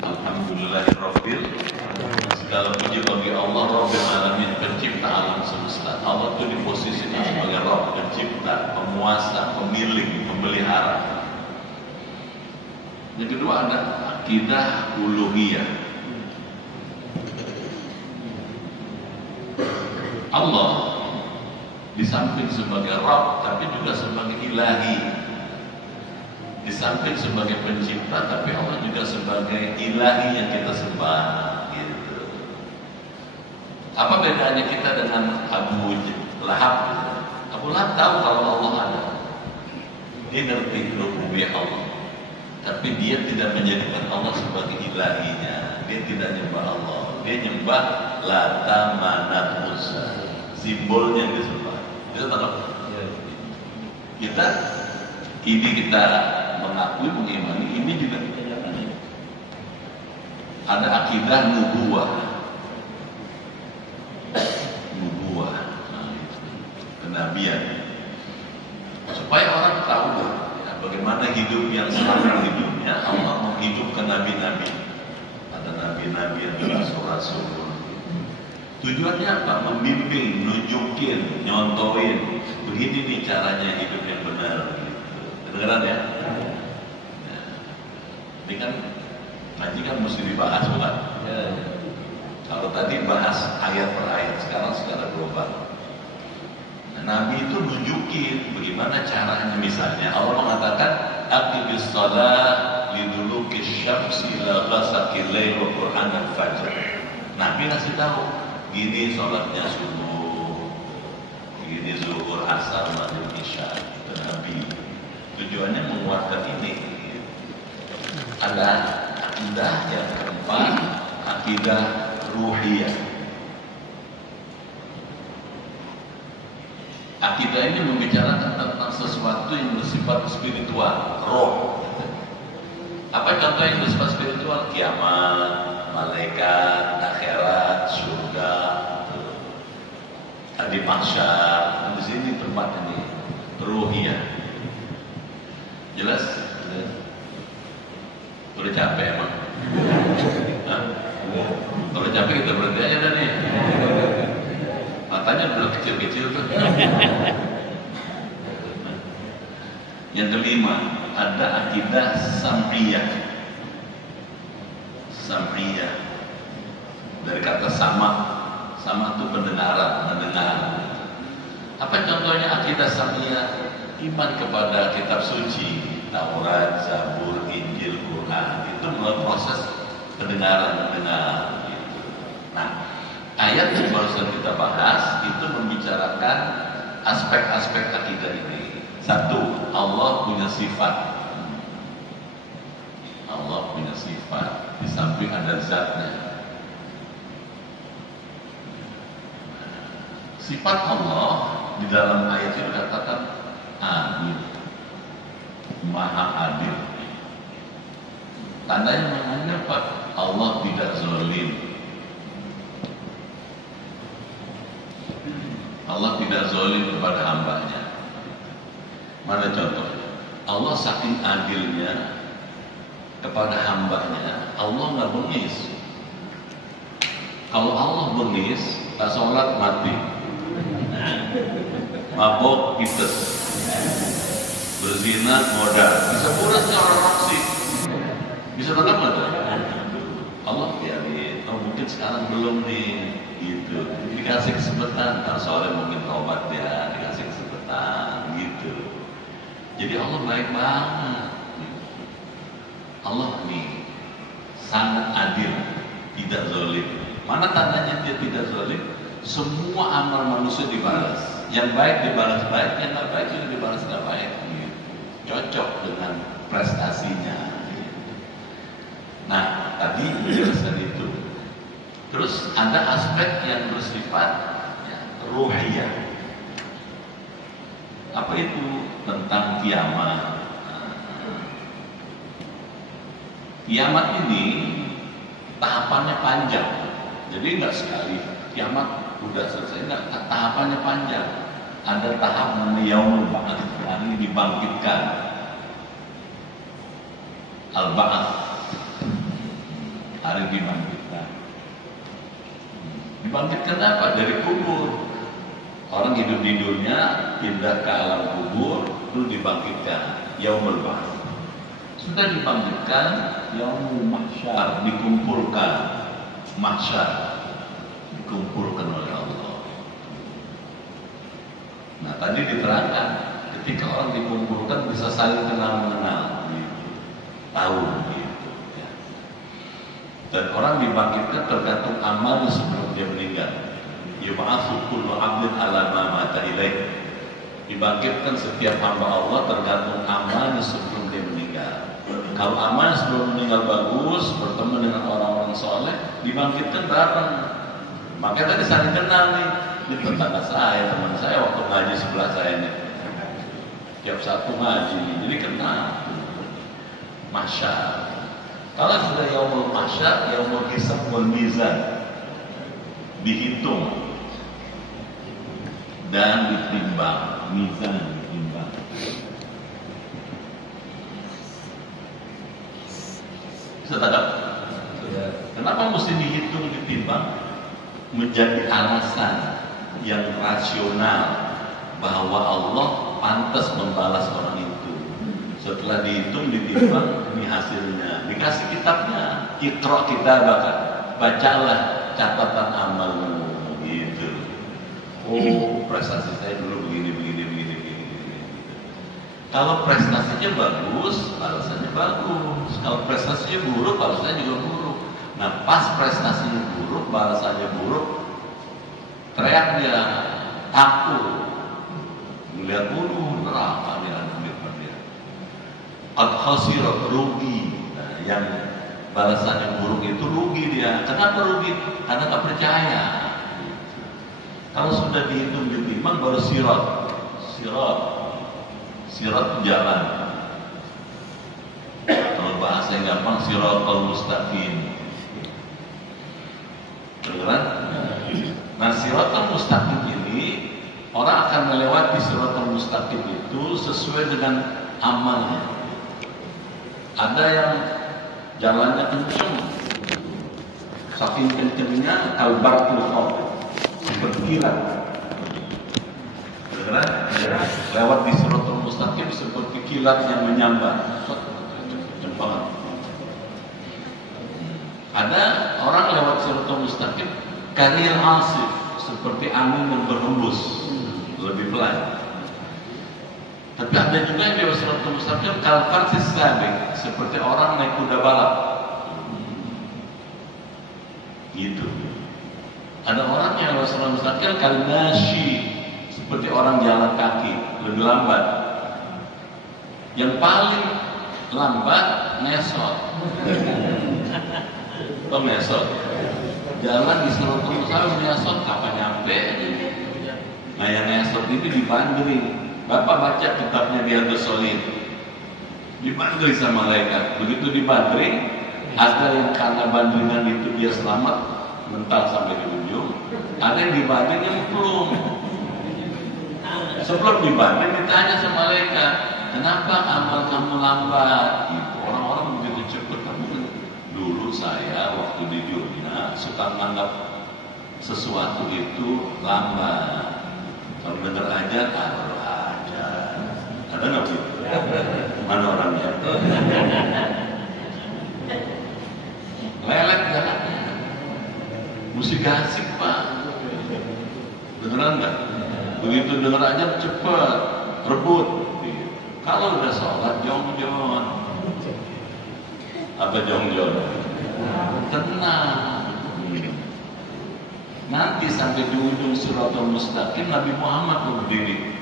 Alhamdulillahirabbil, segala puji bagi Allah Rabbil alamin, pencipta alam semesta. Allah itu diposisikan sebagai Rabb, pencipta, penguasa, pemilik, pemelihara. Yang kedua ada akidah uluhiyah. Allah di samping sebagai Rabb, tapi juga sebagai ilahi. Di samping sebagai pencipta, tapi Allah juga sebagai ilahi yang kita sembah. Gitu. Apa bedanya kita dengan Abu Lahab? Abu Lahab tahu kalau Allah ada. Dia ngerti rububiyah Allah, tapi dia tidak menjadikan Allah sebagai ilahinya. Dia tidak nyembah Allah. Dia nyembah Lata, Manat, Uzza. Simbolnya yang disembah. Bisa tahu? Kita mengakui, mengimani, ini juga kita jalani. Ada akidah nubuwah, kenabian, supaya orang tahu ya, bagaimana hidup yang selama hidupnya. Allah menghidupkan nabi-nabi, ada nabi-nabi yang rasul-rasul. Tujuannya apa? Membimbing, nunjukin, nyontoin. Begini nih caranya hidup yang benar. Kedengeran ya? Ini kan ngaji kan mesti dibahas bukan? Kalau tadi bahas ayat per ayat, sekarang secara global. Nah, Nabi itu nunjukin bagaimana caranya. Misalnya Allah mengatakan aqimis shalah liduluki syamsi ila ghasaqil lail wa qur'anal fajr. Nabi ngasih tahu, gini sholatnya subuh, gini zuhur, asar, maghrib, isya. Itu Nabi. Tujuannya menguatkan ini. Ada akidah yang keempat, akidah ruhiyah. Akidah ini membicarakan tentang sesuatu yang bersifat spiritual, roh. Apa contoh yang bersifat spiritual? Kiamat, malaikat, akhirat, surga, di mahsyar. Di sini tempat ini ruhiyah. Jelas? Udah capek emang? Hah? Kalau capek kita berhenti aja dah nih. Matanya udah kecil-kecil tuh. Yang kelima, ada akidah sam'iyah. Sam'iyah dari kata sama. Sama itu pendengaran, mendengar. Apa contohnya akidah sam'iyah? Iman kepada kitab suci, Taurat, Zabur, Injil, Quran. Itu melalui proses pendengaran, mendengar. Nah, ayat yang barusan kita bahas itu membicarakan aspek-aspek akidah ini. Satu, Allah punya sifat. Allah punya sifat. Di samping ada zatnya. Sifat Allah di dalam ayat itu dikatakan adil, maha adil. Tandanya maknanya apa? Allah tidak zalim. Allah tidak zalim kepada hambanya. Mana contohnya? Allah saking adilnya kepada hambanya, Allah nggak bengis. Kalau Allah bengis, tak sholat mati, mabok kites, berzina modal, bisa burasnya orang roksi, bisa tangkap nggak tuh? Allah biarin. Oh mungkin sekarang belum nih, gitu. Dikasih kesempatan, ntar sore mungkin taubat ya, dikasih kesempatan, gitu. Jadi Allah baik banget. Allah nih sangat adil, tidak zalim. Mana tandanya dia tidak zalim? Semua amal manusia dibalas. Yang baik dibalas baik, yang nggak baik juga dibalas nggak baik. Gitu. Cocok dengan prestasinya. Nah, tadi penjelasan itu. Terus ada aspek yang bersifat ya, ruhiyah. Apa itu? Tentang kiamat. Kiamat ini tahapannya panjang. Jadi nggak sekali kiamat udah selesai, nggak, tahapannya panjang. Ada tahap namanya yaumul ba'ats, hari ini dibangkitkan. Al-ba'ats, hari dibangkitkan. Dibangkitkan apa? Dari kubur. Orang hidup di dunia pindah ke alam kubur, lalu dibangkitkan. Yaumul ba'ats. Sudah dibangkitkan, yaumul mahsyar, dikumpulkan. Mahsyar dikumpulkan oleh Allah. Nah tadi diterangkan, ketika orang dikumpulkan bisa saling kenal mengenal, gitu. Tahu gitu. Ya. Dan orang dibangkitkan tergantung amal sebelum dia meninggal. Yub'atsu kullu 'abdin 'ala ma mata ilaih. Dibangkitkan setiap hamba Allah tergantung amal sebelum dia meninggal. Kalau amal sebelum meninggal bagus, bertemu dengan orang-orang soleh, dibangkitkan bareng. Makanya tadi saling kenal nih. Ini tetangga saya, teman saya waktu ngaji sebelah saya nih. Tiap satu ngaji, jadi kenal. Mahsyar. Kalau sudah yaumul mahsyar, yaumul hisab wal mizan, dihitung dan ditimbang, mizan ditimbang. Bisa tangkap? Kenapa mesti dihitung, ditimbang? Menjadi alasan yang rasional bahwa Allah pantas membalas orang itu. Setelah dihitung, ditimbang, ini hasilnya. Dikasih kitabnya, Iqra kitabaka, bacalah catatan amalmu, gitu. Oh, prestasi saya dulu begini. Kalau prestasinya bagus, balasannya bagus. Kalau prestasinya buruk, balasannya juga buruk. Nah, pas prestasinya buruk, balasannya buruk, teriak dia, takut, melihat neraka dia, qad khasira, rugi. Nah, yang balasannya buruk itu rugi dia. Kenapa rugi? Karena tak percaya. Kalau sudah dihitung ditimbang baru sirat jalan. Kalau bahasa yang gampang siratal mustaqim. Kedengeran? Nah, siratal mustaqim ini orang akan melewati siratal mustaqim itu sesuai dengan amalnya. Ada yang jalannya kenceng, saking kencengnya kalbar ilham, seperti kilat. Benar? Lewat di Siratal Mustaqim seperti kilat yang menyambar. Kenceng banget. Ada orang lewat Siratal Mustaqim karil asif, seperti angin yang berhembus, lebih pelan. Tapi ada juga yang lewat Siratal Mustaqim kalfarsis sabik, seperti orang naik kuda balap. Gitu. Ada orang yang lewat Siratal Mustaqim kalnashi, seperti orang jalan kaki, lebih lambat. Yang paling lambat ngesot. Ngesot. Jalan di Siratal Mustaqim ngesot kapan nyampe? Nah yang ngesot ini dibandering. Bapak baca kitabnya Riyadhus Shalihin, dibandring sama malaikat. Begitu dibandring, ada yang karena bandringan itu dia selamat mental sampai di ujung, ada yang dibandring yang belum. Sebelum dibanding ditanya sama malaikat, kenapa amal kamu lambat? Gitu. Orang-orang begitu cepat. Dulu saya waktu di dunia suka menganggap sesuatu itu lambat. Kalau dengar aja, ada nggak sih? Mana orangnya? Lelet jalan. Musik asik pak. Beneran nggak? Begitu dengar aja cepet, rebut. Kalau udah sholat jongjon. Apa jongjon? Tenang. Nanti sampai di ujung Siratal Mustaqim Nabi Muhammad berdiri.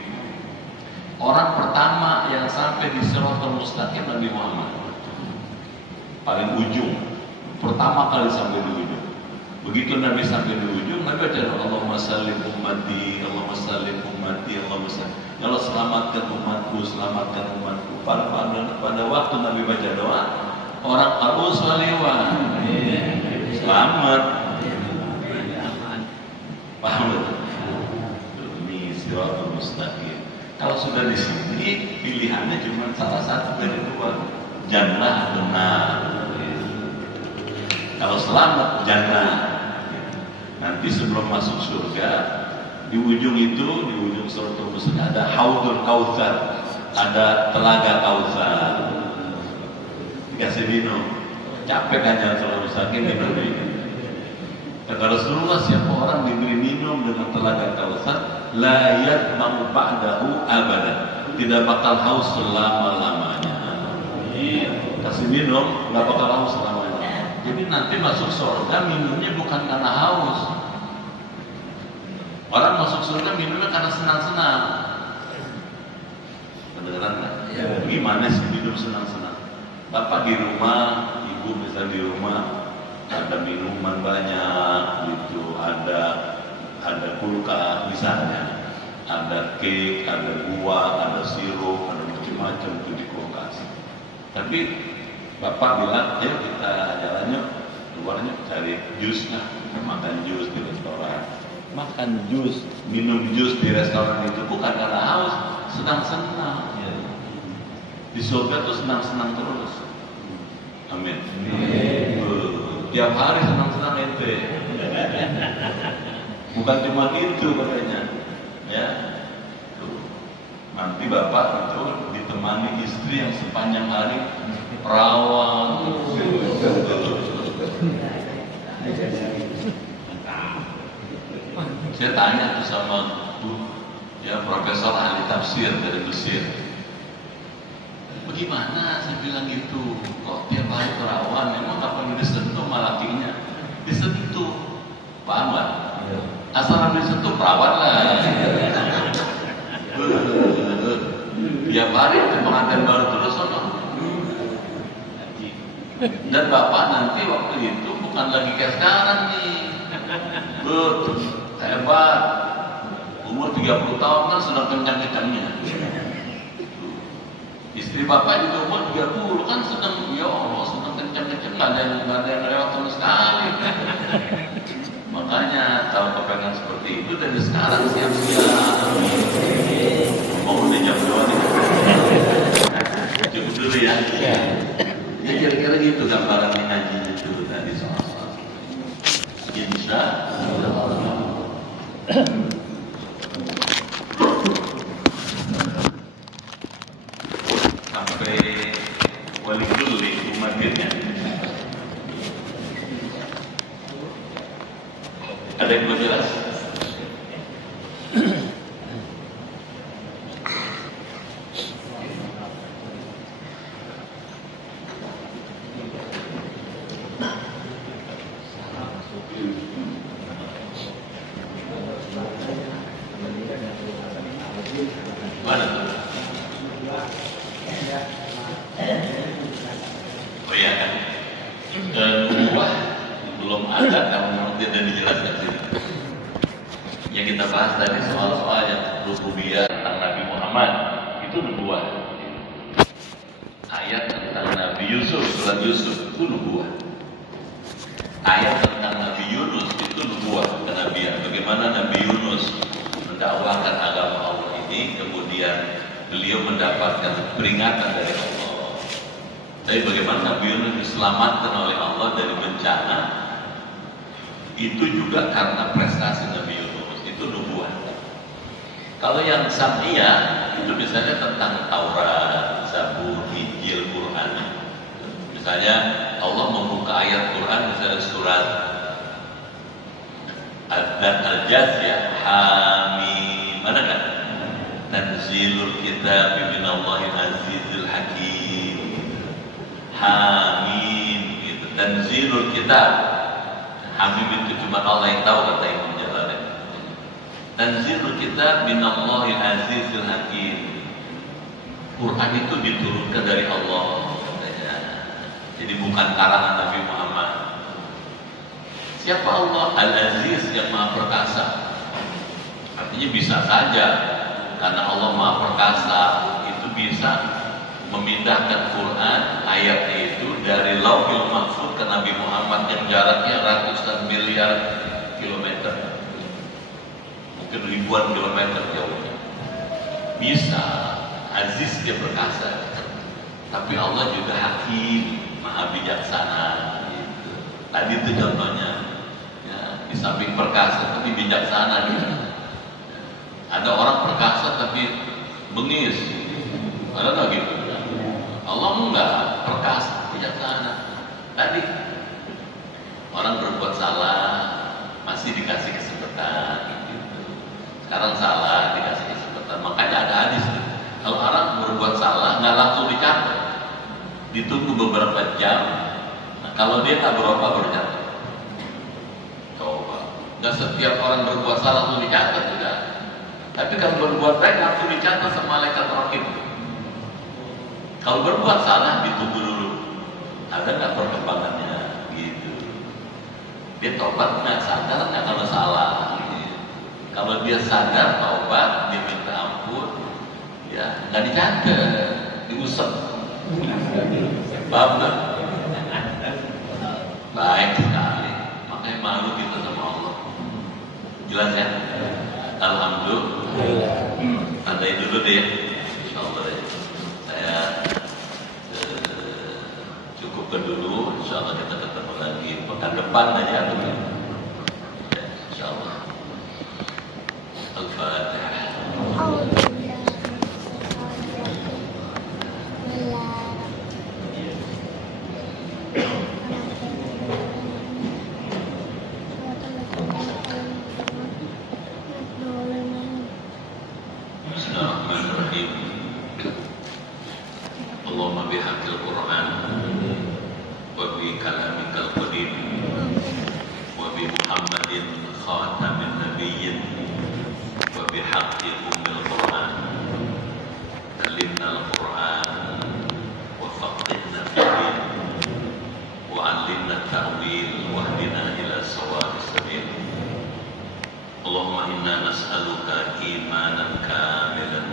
Orang pertama yang sampai di Siratal Mustaqim Nabi Muhammad. Paling ujung. Pertama kali sampai di ujung. Begitu Nabi sampai di ujung, Nabi baca Allahumma sallim ummati, Allahumma sallim ummati, Allahumma sallim. Ya Allah selamatkan umatku, selamatkan umatku. Pada waktu Nabi baca doa, orang tahu swaliwa. Selamat. Paham betul? Ini Siratal Mustaqim. Kalau sudah di sini pilihannya cuma salah satu dari dua, jannah atau nar. Kalau selamat jannah. Nanti sebelum masuk surga, di ujung itu, di ujung Siratal Mustaqim ada Haudul Kautsar, ada telaga Kautsar. Dikasih minum. Capek kan jalan Siratal Mustaqim minum. Kata Rasulullah, siapa orang diberi minum dengan telaga Kautsar, la yadma'u ba'dahu abadan, tidak bakal haus selama-lamanya. Kasih minum, nggak bakal haus selamanya. Jadi nanti masuk surga minumnya bukan karena haus. Orang masuk surga minumnya karena senang-senang. Kedengeran nggak? Gimana sih minum senang-senang? Bapak di rumah, ibu bisa di rumah, ada minuman banyak gitu, ada kulkas misalnya, ada cake, ada buah, ada sirup, ada macam-macam itu di kulkas. Tapi bapak bilang, ya kita jalannya keluarnya cari jus lah, makan jus di restoran, makan jus, minum jus di restoran itu bukan karena haus, senang-senang. Di surga tuh senang-senang terus. Amin. Tiap hari senang-senang ente. Bukan cuma itu katanya, ya. Nanti bapak itu ditemani istri yang sepanjang hari perawan. Saya tanya tuh sama ya profesor ahli tafsir dari Mesir. Bagaimana saya bilang gitu? Kok tiap hari perawan? Memang nggak perlu disentuh sama lakinya? Disentuh, paham nggak? Asal disentuh perawan lah. Tiap hari pengantin baru terus, dan bapak nanti waktu itu bukan lagi kayak sekarang nih. Betul, hebat. Umur 30 tahun kan sedang kencang-kencangnya. Istri bapak juga umur 30 kan sedang, ya Allah, sedang kencang-kencang, nggak ada yang lewat sama sekali. Makanya kalau kepengen seperti itu dari sekarang siap-siap. Mau udah jam 2 nih. Cukup dulu ya. Ya kira-kira gitu gambaran ngaji itu tadi soal-soal. Insya Allah. Sampai wali kulli umatnya. Ada yang belum jelas? Mana tuh? Oh iya kan? Nubuah belum ada kalau tidak dijelaskan sini. Yang kita bahas tadi soal-soal yang rububiyah tentang Nabi Muhammad itu nubuah. Ayat tentang Nabi Yusuf, surat Yusuf itu nubuah. Ayat tentang Nabi Yunus itu nubuah, kenabian. Bagaimana Nabi Yunus mendakwahkan agama Allah ini, kemudian beliau mendapatkan peringatan dari Allah. Tapi bagaimana Nabi Yunus diselamatkan oleh Allah dari bencana, itu juga karena prestasi Nabi Yunus, itu nubuah. Kalau yang sam'iyah, itu misalnya tentang Taurat, Zabur, Injil, Quran. Misalnya Allah membuka ayat Quran, misalnya surat Al-Jathiyah, Hamim, mana kan? Tanzilul kitab minallahi azizul hakim. Hamim, itu Tanzilul kitab. Hamim itu cuma Allah yang tahu, kata Imam Jalalain. Tanzilul kitab minallahi azizul hakim. Quran itu diturunkan dari Allah, katanya. Jadi bukan karangan Nabi Muhammad. Siapa Allah? Al-Aziz, yang Maha Perkasa. Artinya bisa saja karena Allah Maha Perkasa itu bisa memindahkan Quran ayatnya itu dari Lauhil Mahfuz ke Nabi Muhammad yang jaraknya ratusan miliar kilometer, mungkin ribuan kilometer jauhnya. Bisa, Aziz, dia perkasa. Tapi Allah juga Hakim, Maha Bijaksana. Gitu. Tadi itu contohnya, ya, di samping perkasa tapi bijaksana juga. Ada orang perkasa tapi bengis, ada nggak gitu? Allah enggak, perkasa, bijaksana. Tadi orang berbuat salah masih dikasih kesempatan, gitu. Sekarang salah dikasih kesempatan, makanya ada hadis. Kalau orang berbuat salah nggak langsung dicatat, ditunggu beberapa jam. Nah, kalau dia nggak berubah baru catat. Coba, nggak setiap orang berbuat salah langsung dicatat juga. Tapi kalau berbuat baik langsung dicatat sama malaikat raqib. Kalau berbuat salah ditunggu dulu, ada nggak perkembangannya, gitu. Dia taubat nggak, sadar nggak kalau salah. Gitu. Kalau dia sadar taubat, dia minta ampun, ya nggak dicatat, diusap. Paham nggak? Baik sekali. Makanya malu kita sama Allah. Jelas ya? Alhamdulillah. Tandai dulu deh. Insyaallah deh. Saya cukupkan dulu. Insyaallah kita ketemu lagi pekan depan aja atau ya, insyaallah. Al-Fatihah. Bismillahirrahmanirrahim. Allahumma bihaqqil Qur'an wa bi kalamikal qadim wa bi Muhammadin khatamin nabiyyin wa bi haqqi ummil Qur'an kalimna al-Qur'an wa faqihna fid wa 'allimna ta'wil wa hdina ila sawa'is sabil. Allahumma inna nas'aluka imanan kamilan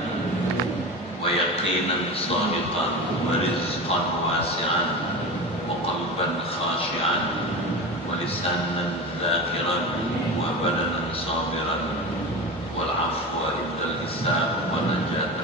wa yaqinan sadiqan wa rizqan wasi'an wa qalban khashi'an wa lisanan dhakiran wa badanan sabiran wal afwa indal hisab wa najat